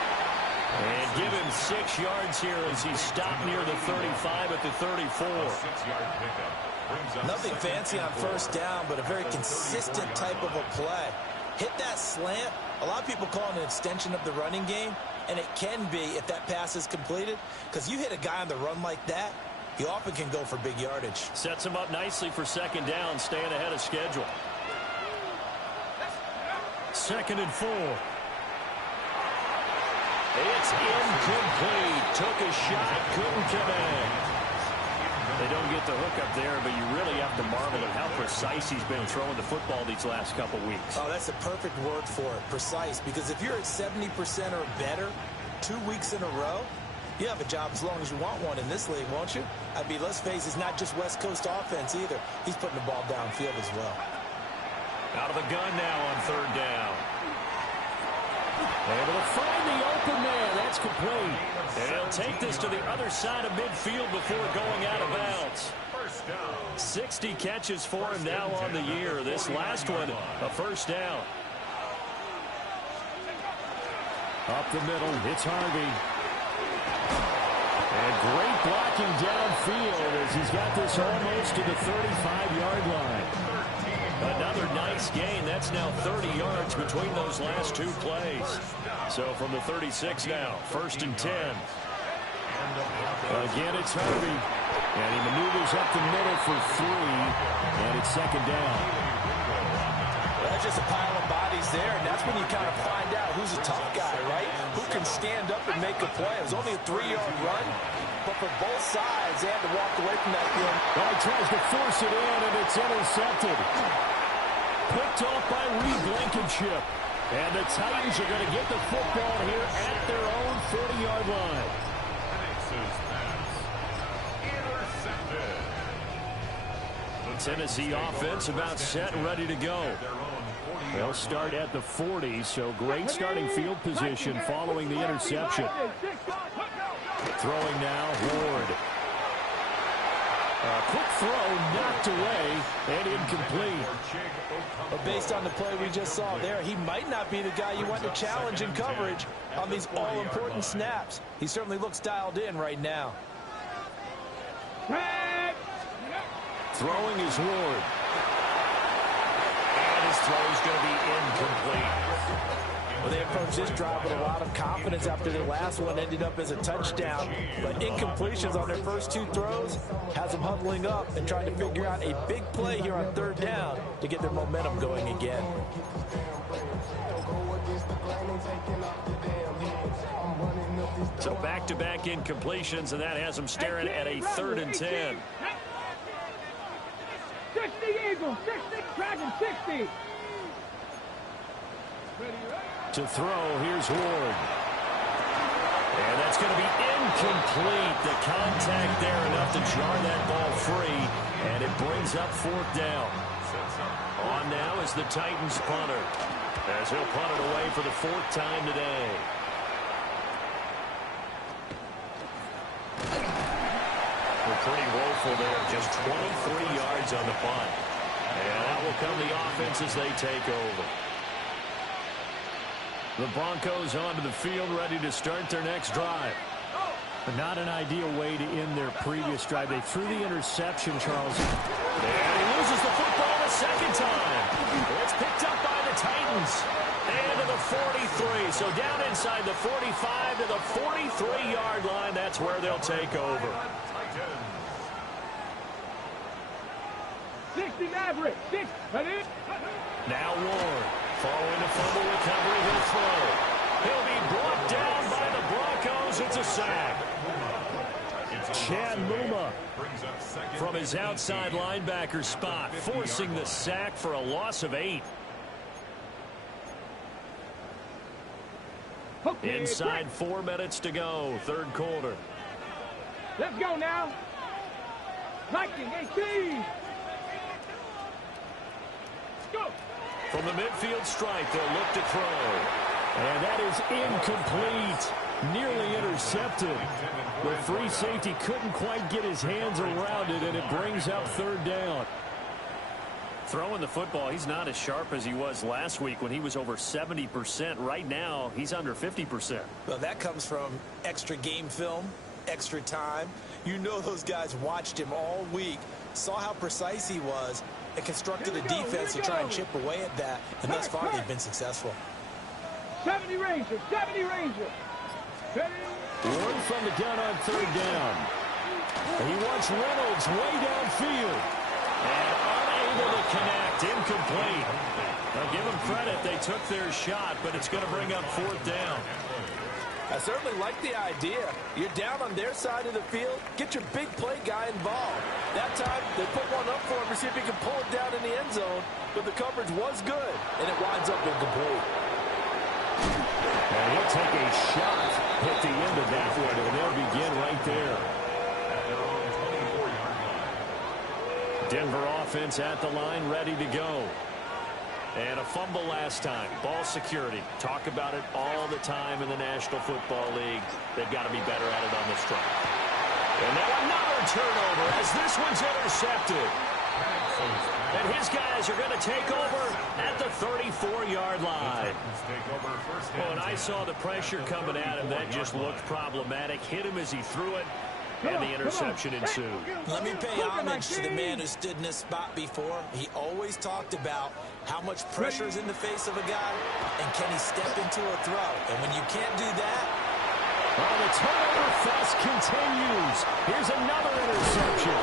And give him 6 yards here as he stopped near the 35 at the 34. 6-yard pickup. Nothing fancy on 1st down, but a very consistent type of a play. Hit that slant. A lot of people call it an extension of the running game, and it can be if that pass is completed, because you hit a guy on the run like that, he often can go for big yardage. Sets him up nicely for 2nd down, staying ahead of schedule. 2nd and 4. It's incomplete. Took a shot, couldn't connect. They don't get the hook up there, but you really have to marvel at how precise he's been throwing the football these last couple weeks. Oh, that's a perfect word for it, precise, because if you're at 70% or better 2 weeks in a row, you have a job as long as you want one in this league, won't you? I mean, let's face it, it's not just West Coast offense either. He's putting the ball downfield as well. Out of the gun now on 3rd down. Able to find the open man. That's complete. And he'll take this to the other side of midfield before going out of bounds. 60 catches for him now on the year. This last one, a first down. Up the middle, it's Harvey. And great blocking downfield as he's got this almost to the 35-yard line. Another nice gain. That's now 30 yards between those last two plays. So from the 36 now, 1st and 10. Again, it's Harvey. And he maneuvers up the middle for 3. And it's 2nd down. Well, that's just a pile of bodies there, and that's when you kind of find out who's a tough guy, right? Who can stand up and make a play. It was only a 3-yard run, but for both sides, they had to walk away from that run. Well, he tries to force it in, and it's intercepted. Picked off by Reed Blankenship. And the Titans are going to get the football here at their own 40-yard line. The Tennessee offense about set and ready to go. They'll start at the 40, so great starting field position following the interception. Throwing now, Ward. A quick throw knocked away and incomplete. But based on the play we just saw there, he might not be the guy you want to challenge in coverage on these all-important snaps. He certainly looks dialed in right now. Throwing is Ward. And his throw is going to be incomplete. Well, they approached this drive with a lot of confidence after their last one ended up as a touchdown. But incompletions on their first 2 throws has them huddling up and trying to figure out a big play here on 3rd down to get their momentum going again. So back-to-back incompletions, and that has them staring at a 3rd and 10. 60 Eagles, 60 Dragon, 60. To throw, here's Ward. And that's going to be incomplete. The contact there enough to jar that ball free, and it brings up 4th down. On now is the Titans punter, as he'll punt it away for the 4th time today. We're pretty woeful there, just 23 yards on the punt. And that will come the offense as they take over. The Broncos onto the field, ready to start their next drive. But not an ideal way to end their previous drive. They threw the interception, Charles. And he loses the football a 2nd time. It's picked up by the Titans. And to the 43. So down inside the 45 to the 43-yard line. That's where they'll take over. 60 Maverick, 6. Now Ward. Following the fumble recovery, he'll throw. He'll be brought down by the Broncos. It's a sack. Chad Muma From his outside linebacker spot, forcing the sack for a loss of 8. Okay, Inside 4 minutes to go, 3rd quarter. let's go now. Viking, 18. Go. From the midfield stripe, they'll look to throw. And that is incomplete. Nearly intercepted. The free safety couldn't quite get his hands around it, and it brings up 3rd down. Throwing the football, he's not as sharp as he was last week when he was over 70%. Right now, he's under 50%. Well, that comes from extra game film, extra time. You know those guys watched him all week, saw how precise he was, and constructed a defense to try and chip away at that. And thus far, they've been successful. 70 Rangers, 70 Rangers. Ward from the gun on 3rd down. He wants Reynolds way downfield. And unable to connect, incomplete. Now give them credit, they took their shot, but it's going to bring up 4th down. I certainly like the idea. You're down on their side of the field, get your big play guy involved. That time, they put one up for him to see if he can pull it down in the end zone, but the coverage was good, and it winds up incomplete. And he'll take a shot at the end of that one, and they'll begin right there. Denver offense at the line, ready to go. And a fumble last time. Ball security. Talk about it all the time in the National Football League. They've got to be better at it on this drive. And now another turnover as this one's intercepted. And his guys are going to take over at the 34-yard line. Well, and I saw the pressure coming at him. That just looked problematic. Hit him as he threw it, and the interception ensued. Let me pay homage to the man who stood in this spot before. He always talked about how much pressure is in the face of a guy, and can he step into a throw. And when you can't do that... Well, the turnover fest continues. Here's another interception.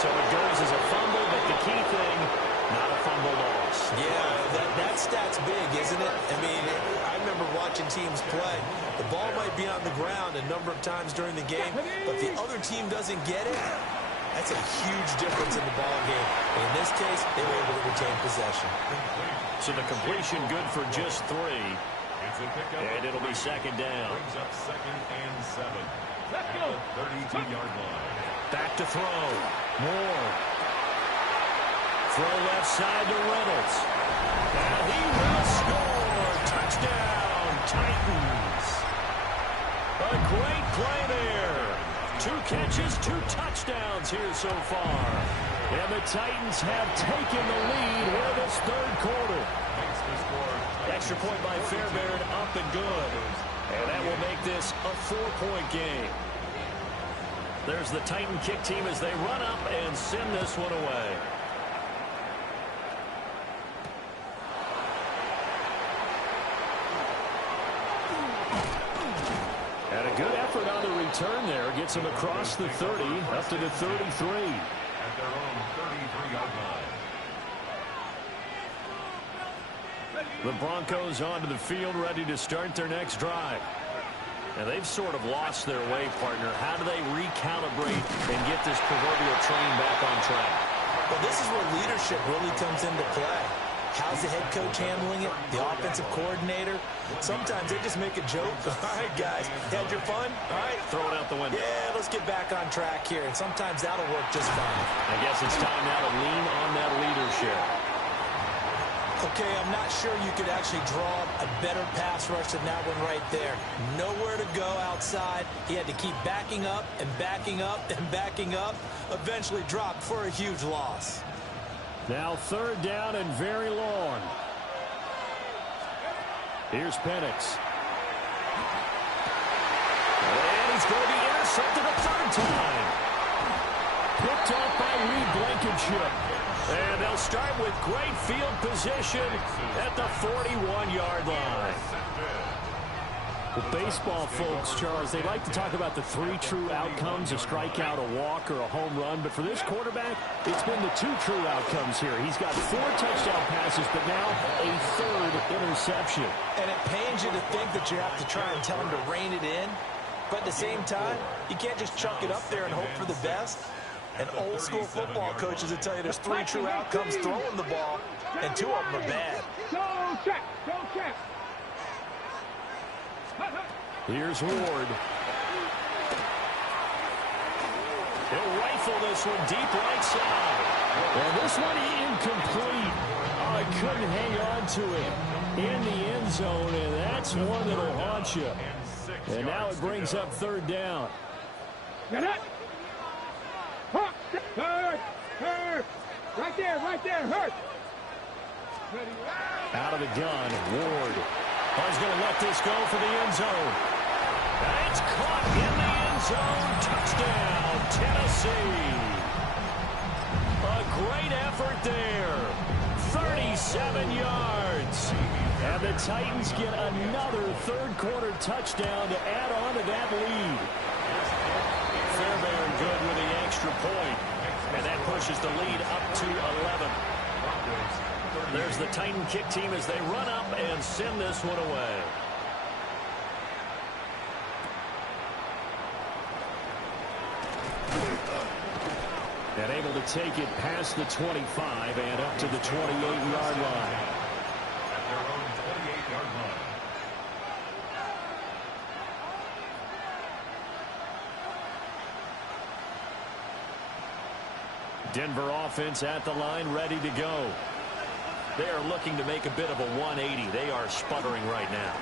So it goes as a fumble, but the key thing, not a fumble loss. Yeah, that stat's big, isn't it? I mean, I remember watching teams play. The ball might be on the ground a number of times during the game, but the other team doesn't get it. That's a huge difference in the ball game. And in this case, they were able to retain possession. So the completion good for just 3. And it'll be second down. Brings up 2nd and 7. Let's go. 32-yard line. Back to throw. Moore. Throw left side to Reynolds. And he will score. Touchdown, Titans. A great play there. 2 catches, 2 touchdowns here so far. And the Titans have taken the lead here this third quarter. Extra point by Fairbairn, up and good. And that will make this a 4-point game. There's the Titan kick team as they run up and send this one away. And a good effort on the return there. Gets them across the 30, up to the 33. At their own 33-yard line. The Broncos onto the field, ready to start their next drive. And they've sort of lost their way, partner. How do they recalibrate and get this proverbial train back on track? Well, this is where leadership really comes into play. How's the head coach handling it? The offensive coordinator? Sometimes they just make a joke. All right, guys, had your fun? All right. Throw it out the window. Yeah, let's get back on track here. And sometimes that'll work just fine. I guess it's time now to lean on that leadership. Okay, I'm not sure you could actually draw a better pass rush than that one right there. Nowhere to go outside. He had to keep backing up and backing up and backing up. Eventually dropped for a huge loss. Now third down and very long. Here's Penix. And he's going to be intercepted a third time. Picked up by Reed Blankenship. And they'll start with great field position at the 41-yard line. The baseball folks, Charles, they like to talk about the 3 true outcomes, a strikeout, a walk, or a home run. But for this quarterback, it's been the 2 true outcomes here. He's got 4 touchdown passes, but now a 3rd interception. And it pains you to think that you have to try and tell him to rein it in. But at the same time, you can't just chuck it up there and hope for the best. And old-school football coaches will tell you there's 3 true outcomes throwing the ball, and 2 of them are bad. Go check. Go check. Here's Ward. He'll rifle this one deep right side. And this one incomplete. Oh, I couldn't hang on to it in the end zone, and that's one that'll haunt you. And now it brings up third down. Get it. Hurt. Hurt. Right there. Right there. Hurt. Out of the gun, Ward. Oh, he's going to let this go for the end zone. And it's caught in the end zone. Touchdown, Tennessee. A great effort there. 37 yards. And the Titans get another third-quarter touchdown to add on to that lead. Fairbairn good with the extra point. And that pushes the lead up to 11. There's the Titan kick team as they run up and send this one away. And able to take it past the 25 and up to the 28-yard line. At their own 28-yard line. Denver offense at the line, ready to go. They are looking to make a bit of a 180. They are sputtering right now.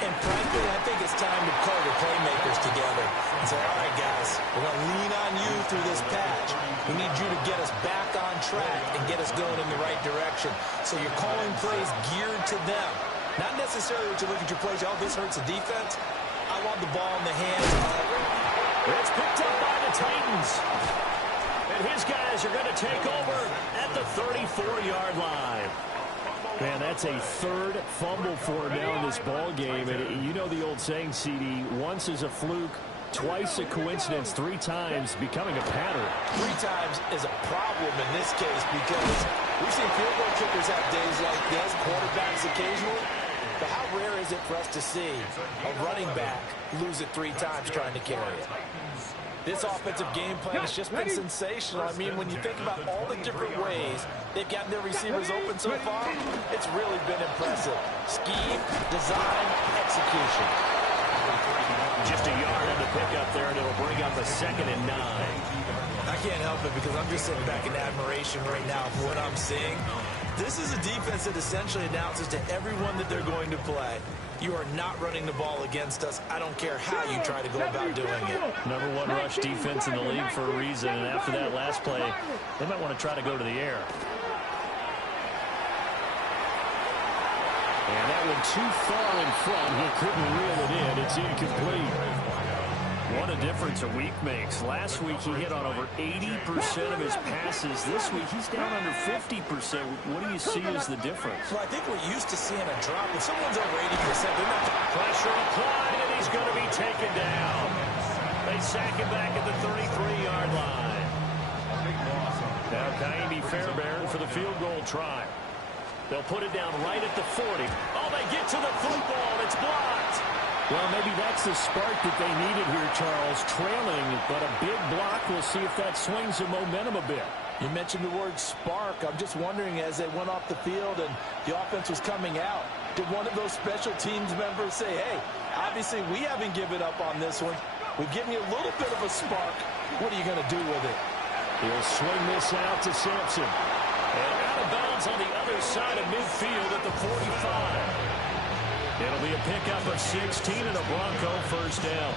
And frankly, I think it's time to call the playmakers together and say, all right, guys, we're going to lean on you through this patch. We need you to get us back on track and get us going in the right direction. So you're calling plays geared to them. Not necessarily to look at your plays, oh, this hurts the defense. I want the ball in the hands of... It's picked up by the Titans. And his guys are going to take over at the 34-yard line. Man, that's a third fumble for him now in this ball game. And you know the old saying, CD, once is a fluke, twice a coincidence, 3 times becoming a pattern. 3 times is a problem in this case because we've seen field goal kickers have days like this, quarterbacks occasionally. But how rare is it for us to see a running back lose it 3 times trying to carry it? This offensive game plan has just been sensational. I mean, when you think about all the different ways they've gotten their receivers open so far, it's really been impressive. Scheme, design, execution. Just a yard on the pickup there, and it'll bring up a 2nd and 9. I can't help it because I'm just sitting back in admiration right now for what I'm seeing. This is a defense that essentially announces to everyone that they're going to play, you are not running the ball against us. I don't care how you try to go about doing it. Number 1 rush defense in the league for a reason, and after that last play, they might want to try to go to the air. And that one too far in front. He couldn't reel it in. It's incomplete. What a difference a week makes. Last week he hit on over 80% of his passes. This week he's down under 50%. What do you see as the difference? Well, I think we're used to seeing a drop. When someone's over 80%, they're not... Pressure applied, and he's going to be taken down. They sack him back at the 33-yard line. Now Kaimi Fairbairn for the field goal try. They'll put it down right at the 40. Oh, they get to the football. It's blocked. Well, maybe that's the spark that they needed here, Charles. Trailing, but a big block. We'll see if that swings the momentum a bit. You mentioned the word spark. I'm just wondering, as they went off the field and the offense was coming out, did one of those special teams members say, hey, obviously we haven't given up on this one. We've given you a little bit of a spark. What are you going to do with it? He'll swing this out to Sampson. And out of bounds on the other side of midfield at the 45. It'll be a pickup of 16 and a Bronco first down.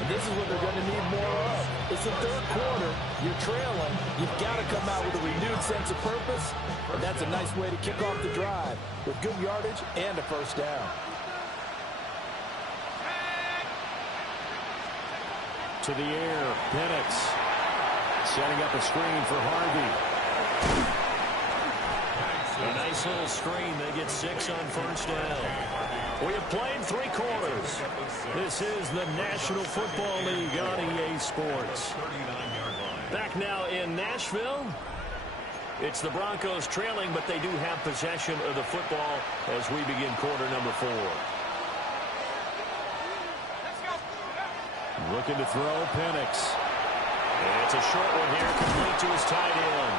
And this is what they're going to need more of. It's the 3rd quarter. You're trailing. You've got to come out with a renewed sense of purpose. And that's a nice way to kick off the drive with good yardage and a first down. To the air, Penix setting up a screen for Harvey. A nice little screen. They get 6 on first down. We have played 3 quarters. This is the National Football League on EA Sports. Back now in Nashville. It's the Broncos trailing, but they do have possession of the football as we begin quarter number 4. Looking to throw, Penix. It's a short one here, complete to his tight end.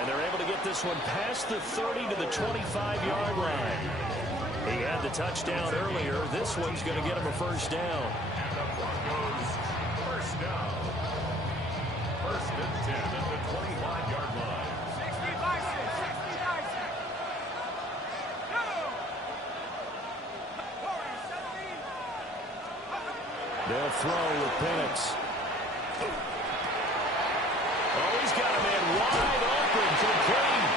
And they're able to get this one past the 30 to the 25-yard line. He had the touchdown earlier. This one's going to get him a first down. First down. 1st and 10 at the 25-yard line. They'll throw with Penix. Oh, he's got a man wide open, complete.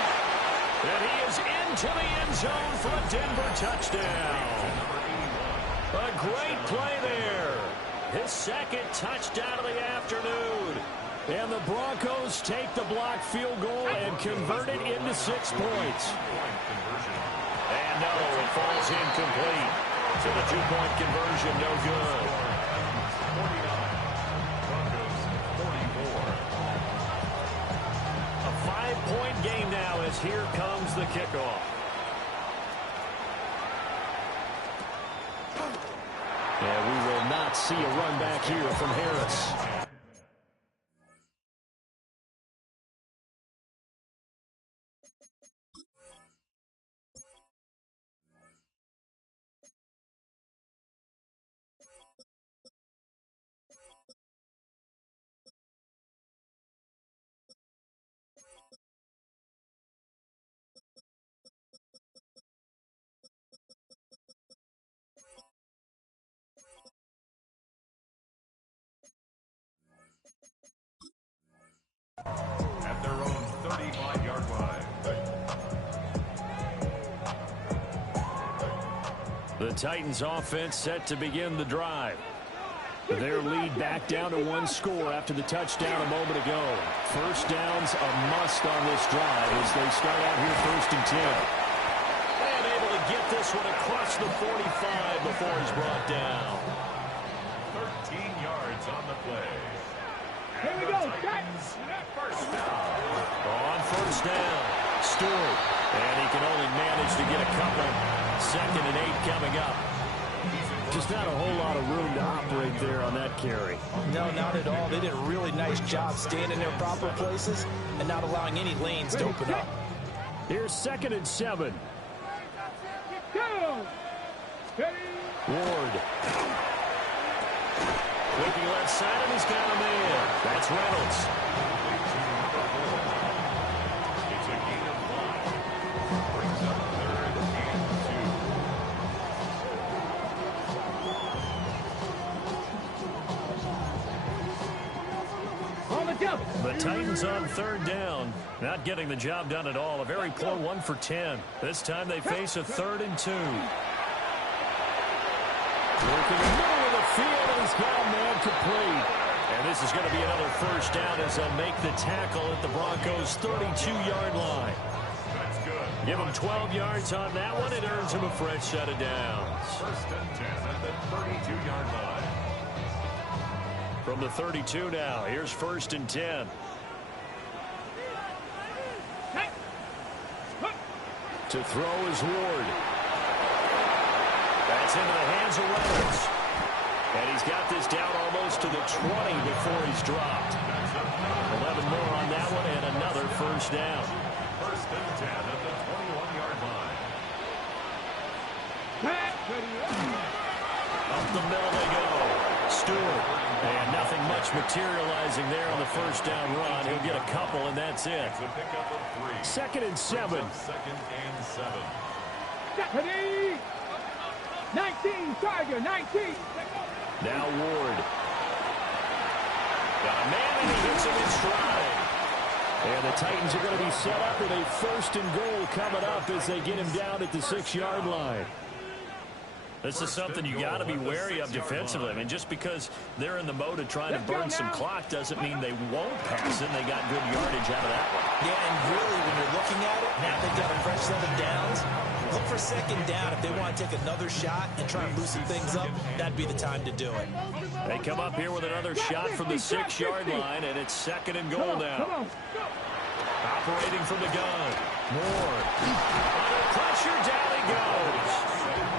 And he is into the end zone for a Denver touchdown. A great play there. His 2nd touchdown of the afternoon. And the Broncos take the blocked field goal and convert it into 6 points. And no, it falls incomplete. So the 2-point conversion, no good. 49. Broncos 44. A 5-point game now as here comes the kickoff. And we will not see a run back here from Harris. The Titans offense set to begin the drive. Their lead back down to one score after the touchdown a moment ago. First down's a must on this drive as they start out here 1st and 10. And able to get this one across the 45 before he's brought down. 13 yards on the play. Here we go, Titans, first down. On first down, Stewart. And he can only manage to get a couple. 2nd and 8 coming up. Just not a whole lot of room to operate there on that carry. No, not at all. They did a really nice job staying in their proper places and not allowing any lanes to open up. Here's 2nd and 7. go. Ready. Ward. Looking left side, and he's got a man. That's Reynolds. It's a gain of 5. Brings up 3rd and 2. On the double. The Titans on 3rd down. Not getting the job done at all. A very poor 1 for 10. This time they face a 3rd and 2. Working in the middle of the field, and he's got a man complete. And this is going to be another first down as they'll make the tackle at the Broncos' 32-yard line. That's good. Give him 12 yards on that one. It earns him a fresh set of downs. 1st and 10 at the 32-yard line. From the 32 now, here's 1st and 10. To throw is Ward. That's into the hands of Reynolds. And he's got this down almost to the 20 before he's dropped. 11 more on that one and another first down. 1st and 10 at the 21-yard line. Up the middle they go. Stewart. And nothing much materializing there on the first down run. He'll get a couple, and that's it. It's a pickup of 3. 2nd and 7. 2nd and 7. Ready. 19, Tiger, 19. Now Ward. Got a man, and he hits him in stride. And the Titans are going to be set up with a 1st and goal coming up as they get him down at the 6-yard line. This is something you got to be wary of defensively. I mean, just because they're in the mode of trying to burn some clock doesn't mean they won't pass it. They got good yardage out of that one. Yeah, and really, when you're looking at it, now they've got a fresh set of downs. Look for 2nd down. If they want to take another shot and try and loosen things up, that'd be the time to do it. They come up here with another shot from the 6-yard line, and it's 2nd and goal now. Operating from the gun. Moore. Under pressure, down he goes.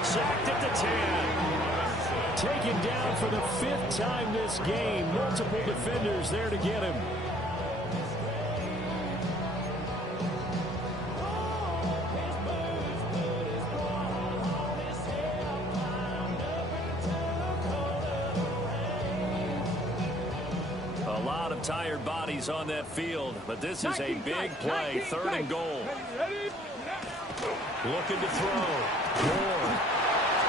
Sacked at the 10. Taken down for the 5th time this game. Multiple defenders there to get him. A lot of tired bodies on that field, but this is a big play. 3rd and goal. Looking to throw. Moore.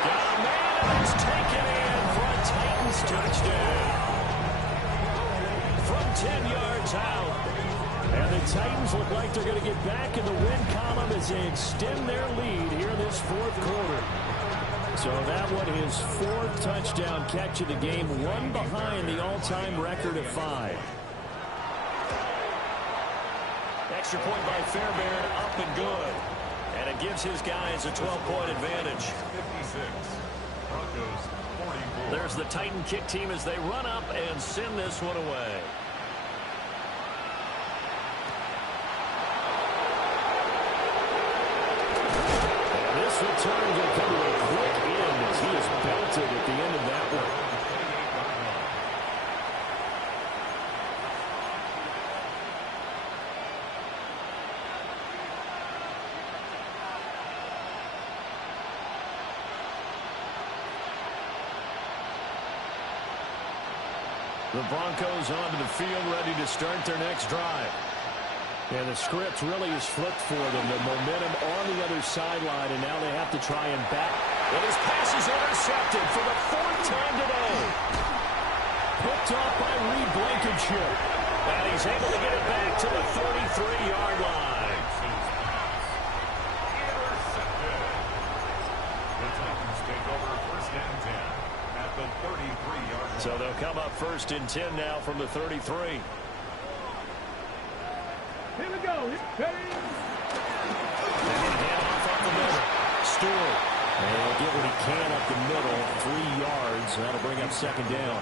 Got a man, and it's taken in for a Titans touchdown. From 10 yards out. And the Titans look like they're going to get back in the win column as they extend their lead here in this 4th quarter. So that one is 4th touchdown catch of the game, one behind the all-time record of 5. Extra point by Fairbairn, up and good. And it gives his guys a 12-point advantage. 56. Broncos 44. There's the Titan kick team as they run up and send this one away. And this return will come to a quick end as he is belted at the end of that one. The Broncos onto the field, ready to start their next drive. And the script really is flipped for them. The momentum on the other sideline, and now they have to try and back. And his pass is intercepted for the 4th time today. Picked off by Reed Blankenship. And he's able to get it back to the 33-yard line. Intercepted. The Titans take So they'll come up 1st and 10 now from the 33. Here we go. Ready? Handoff up the middle. Stewart. And he'll get what he can up the middle. 3 yards. That'll bring up 2nd down.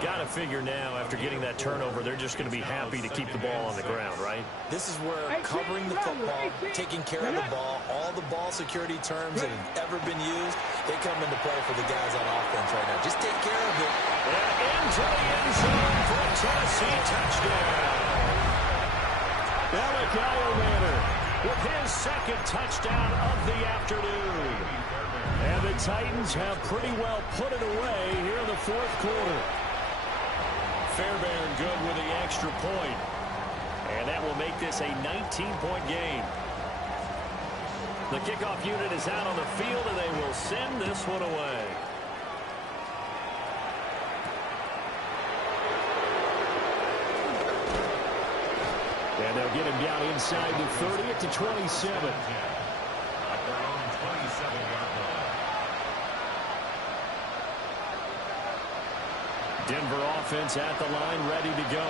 Got to figure now, after getting that turnover, they're just going to be happy to keep the ball on the ground, right? This is where covering the football, taking care of the ball, all the ball security terms that have ever been used, they come into play for the guys on offense right now. Just take care of it. And into the end zone for a Tennessee touchdown. Manor with his 2nd touchdown of the afternoon. And the Titans have pretty well put it away here in the 4th quarter. Fairbairn good with the extra point. And that will make this a 19-point game. The kickoff unit is out on the field, and they will send this one away. And they'll get him down inside the 30 at the 27. At their own 27-yard line. Denver offense at the line, ready to go.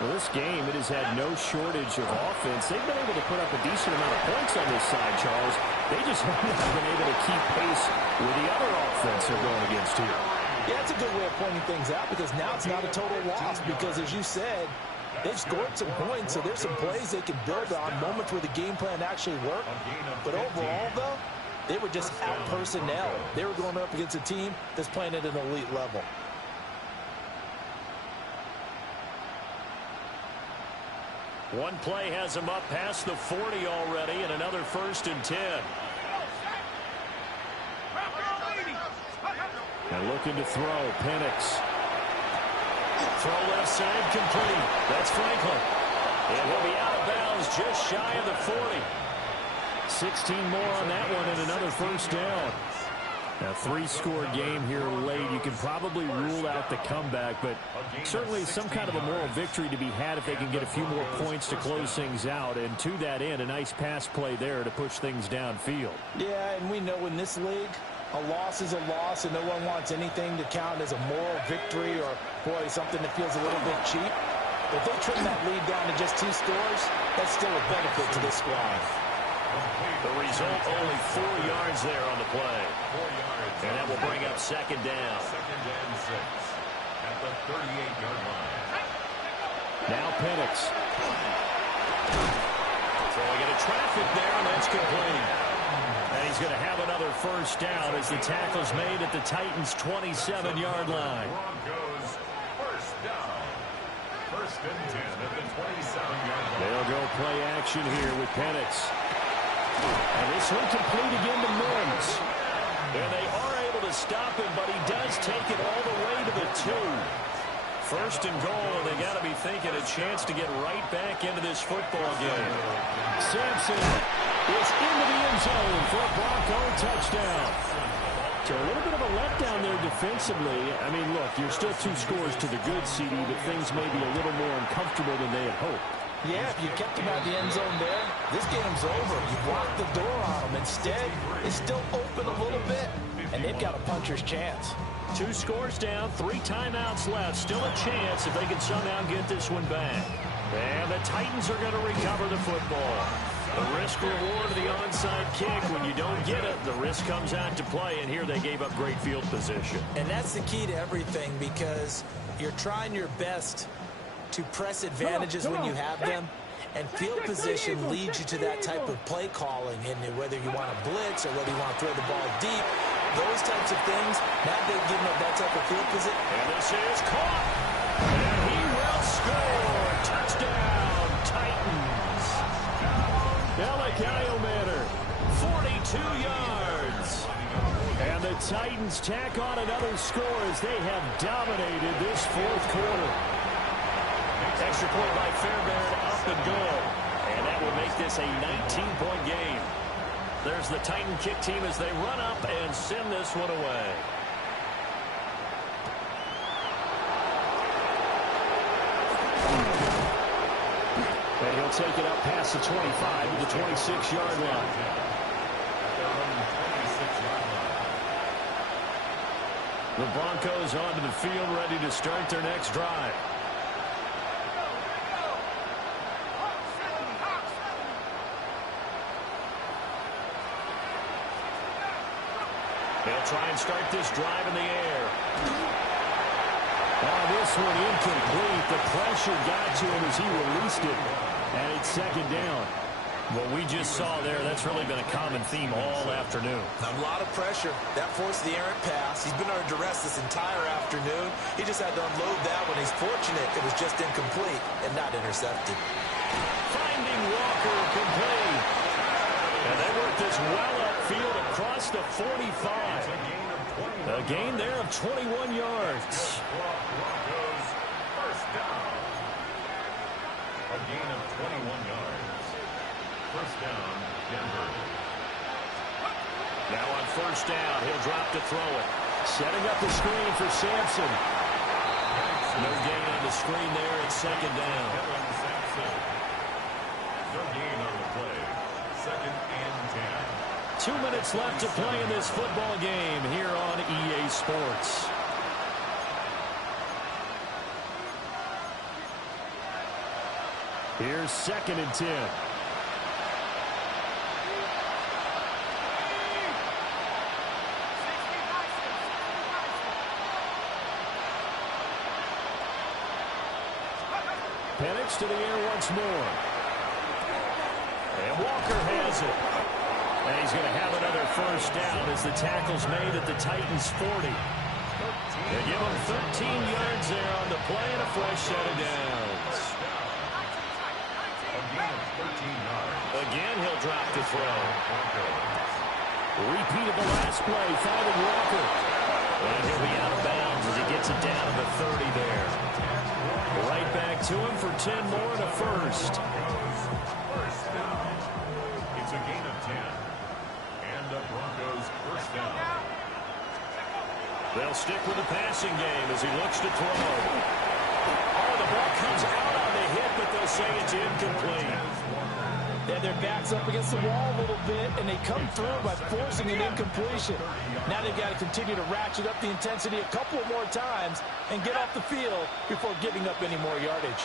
Well, this game, it has had no shortage of offense. They've been able to put up a decent amount of points on this side, Charles. They just haven't been able to keep pace with the other offense they're going against here. Yeah, that's a good way of pointing things out, because now it's not a total loss, because as you said, they've scored some points, so there's some plays they can build on, moments where the game plan actually worked. But overall, though, they were just out-personnel. They were going up against a team that's playing at an elite level. One play has them up past the 40 already, and another 1st and 10. And looking to throw, Penix. Throw left side complete. That's Franklin. It will be out of bounds just shy of the 40. 16 more on that one and another 1st down. A 3-score game here late. You can probably rule out the comeback, but certainly some kind of a moral victory to be had if they can get a few more points to close things out. And to that end, a nice pass play there to push things downfield. Yeah, and we know in this league, a loss is a loss, and no one wants anything to count as a moral victory or, boy, something that feels a little bit cheap. If they trim that lead down to just 2 scores, that's still a benefit to this squad. The result, only 4 yards there on the play. 4 yards. And that will bring up 2nd down. 2nd and 6 at the 38-yard line. Now Penix. Throwing into traffic there, and that's complete. And he's going to have another 1st down as the tackle's made at the Titans' 27-yard line. Broncos 1st down. 1st and 10 at the 27-yard line. They'll go play action here with Penix. And this one complete again to Mims. And they are able to stop him, but he does take it all the way to the 2. 1st and goal, and they got to be thinking a chance to get right back into this football game. Sampson is into the end zone for a Bronco touchdown. So a little bit of a letdown there defensively. I mean, look, you're still 2 scores to the good, CD, but things may be a little more uncomfortable than they had hoped. Yeah, if you kept him out the end zone there, this game's over. You blocked the door on him. Instead, it's still open a little bit, and they've got a puncher's chance. 2 scores down, 3 timeouts left. Still a chance if they can somehow get this one back. And the Titans are going to recover the football. The risk-reward of the onside kick. When you don't get it, the risk comes out to play, and here they gave up great field position. And that's the key to everything, because you're trying your best to press advantages when you have them, and field position leads you to that type of play calling, and whether you want to blitz or whether you want to throw the ball deep, those types of things, now they've given up that type of field position. And this is caught, and he will score. Touchdown, Titans. Manor, 42 yards. And the Titans tack on another score as they have dominated this 4th quarter. Extra point by Fairbairn, up and goal. And that will make this a 19-point game. There's the Titan kick team as they run up and send this one away. And he'll take it up past the 25 to the 26-yard line. The Broncos onto the field, ready to start their next drive. They'll try and start this drive in the air. This one incomplete. The pressure got to him as he released it. And it's second down. What we just saw there, that's really been a common theme all afternoon. A lot of pressure. That forced the errant pass. He's been under duress this entire afternoon. He just had to unload that one. He's fortunate it was just incomplete and not intercepted. Finding Walker complete. And they work this well upfield across the 45. A gain there of 21 yards. First down. A gain of 21 yards. First down, Denver. Now on first down, he'll drop to throw it. Setting up the screen for Sampson. No gain on the screen there. It's second down. No gain on the play. Second and 10. 2 minutes left to play in this football game here on EA Sports. Here's second and 10. Penix to the air once more. And Walker has it. And he's going to have another first down as the tackle's made at the Titans' 40. They give him 13 yards there on the play and a fresh set of downs. Again, he'll drop to throw. Repeat of the last play, finding Walker. And he'll be out of bounds as he gets it down to the 30 there. Right back to him for 10 more and a first. First down. It's a gain of 10. And the Broncos first down. They'll stick with the passing game as he looks to throw. Oh, the ball comes out on the hit, but they'll say it's incomplete. They had their backs up against the wall a little bit, and they come through by forcing an incompletion. Now they've got to continue to ratchet up the intensity a couple more times and get off the field before giving up any more yardage.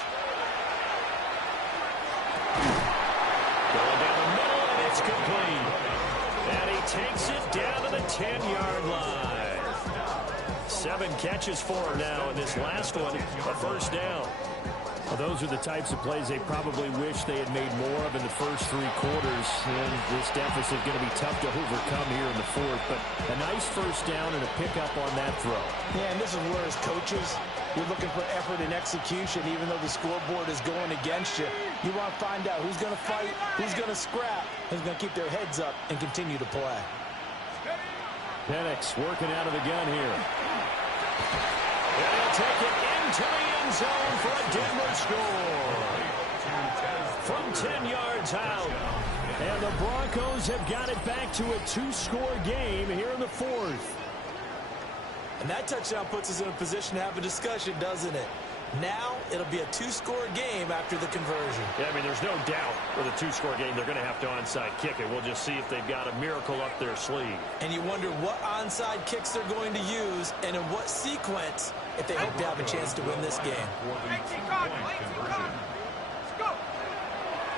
Going down the middle, and it's complete. And he takes it down to the 10-yard line. 7 catches for him now, and this last one, a first down. Well, those are the types of plays they probably wish they had made more of in the first 3 quarters. And this deficit is going to be tough to overcome here in the fourth. But a nice first down and a pickup on that throw. Yeah, and this is where, as coaches, you're looking for effort and execution, even though the scoreboard is going against you. You want to find out who's going to fight, who's going to scrap, who's going to keep their heads up and continue to play. Penix working out of the gun here. And he'll take it into the end zone for a Denver score. From 10 yards out. And the Broncos have got it back to a 2-score game here in the fourth. And that touchdown puts us in a position to have a discussion, doesn't it? Now it'll be a 2-score game after the conversion. Yeah, I mean, there's no doubt with a 2-score game they're going to have to onside kick it. We'll just see if they've got a miracle up their sleeve. And you wonder what onside kicks they're going to use and in what sequence if they hope to have a chance to win this game.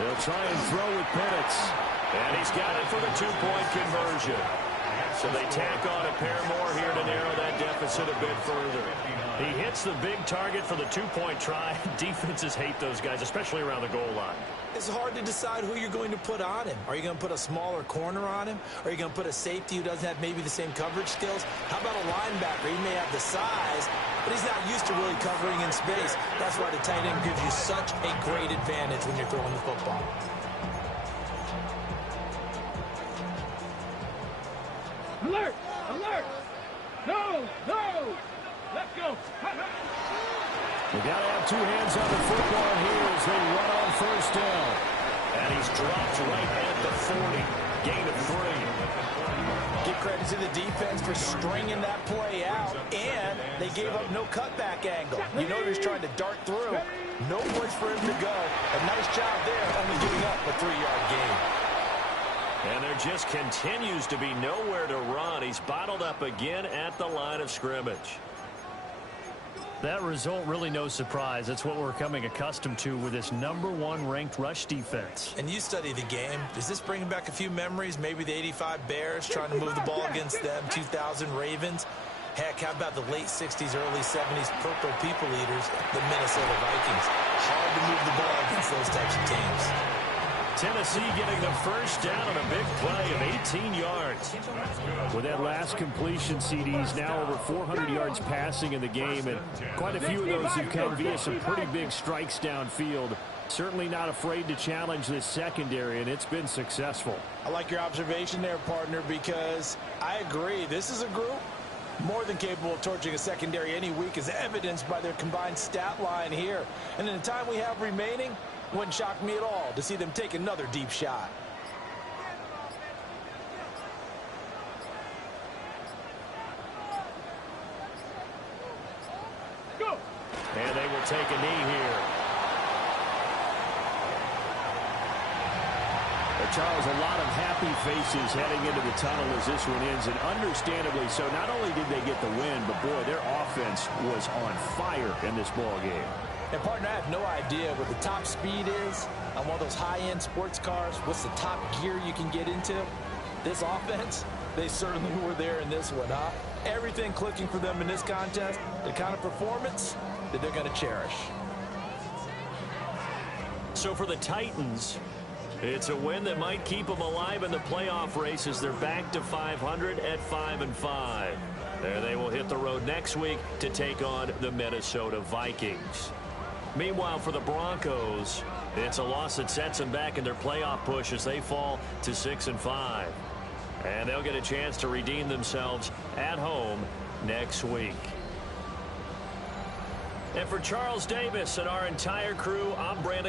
They'll try and throw with Penix. And he's got it for the 2-point conversion. So they tack on a pair more here to narrow that deficit a bit further. He hits the big target for the 2-point try. Defenses hate those guys, especially around the goal line. It's hard to decide who you're going to put on him. Are you going to put a smaller corner on him? Are you going to put a safety who doesn't have maybe the same coverage skills? How about a linebacker? He may have the size, but he's not used to really covering in space. That's why the tight end gives you such a great advantage when you're throwing the football. Alert! Alert! No! No! Let's go! They got to have 2 hands on the football here as they run on first down. And he's dropped right at the 40. Gain of 3. Give credit to the defense for stringing that play out, and they gave up no cutback angle. You know he was trying to dart through. No place for him to go. A nice job there, only giving up a 3-yard gain. And there just continues to be nowhere to run. He's bottled up again at the line of scrimmage. That result really no surprise. That's what we're becoming accustomed to with this #1 ranked rush defense. And you study the game. Does this bring back a few memories? Maybe the '85 Bears trying to move the ball against them, 2000 Ravens. Heck, how about the late 60s, early 70s Purple People Eaters, the Minnesota Vikings? Hard to move the ball against those types of teams. Tennessee getting the first down on a big play of 18 yards. With that last completion, CD's now over 400 yards passing in the game, and quite a few of those have come via some pretty big strikes downfield. Certainly not afraid to challenge this secondary, and it's been successful. I like your observation there, partner, because I agree. This is a group more than capable of torching a secondary any week, as evidenced by their combined stat line here. And in the time we have remaining, wouldn't shock me at all to see them take another deep shot. Go! And they will take a knee here. Charles, a lot of happy faces heading into the tunnel as this one ends, and understandably so. Not only did they get the win, but boy, their offense was on fire in this ball game. And partner, I have no idea what the top speed is on one of those high-end sports cars. What's the top gear you can get into? This offense, they certainly were there in this one, huh? Everything clicking for them in this contest, the kind of performance that they're going to cherish. So for the Titans, it's a win that might keep them alive in the playoff race as they're back to 500 at 5-5. There they will hit the road next week to take on the Minnesota Vikings. Meanwhile, for the Broncos, it's a loss that sets them back in their playoff push as they fall to 6-5. And they'll get a chance to redeem themselves at home next week. And for Charles Davis and our entire crew, I'm Brandon.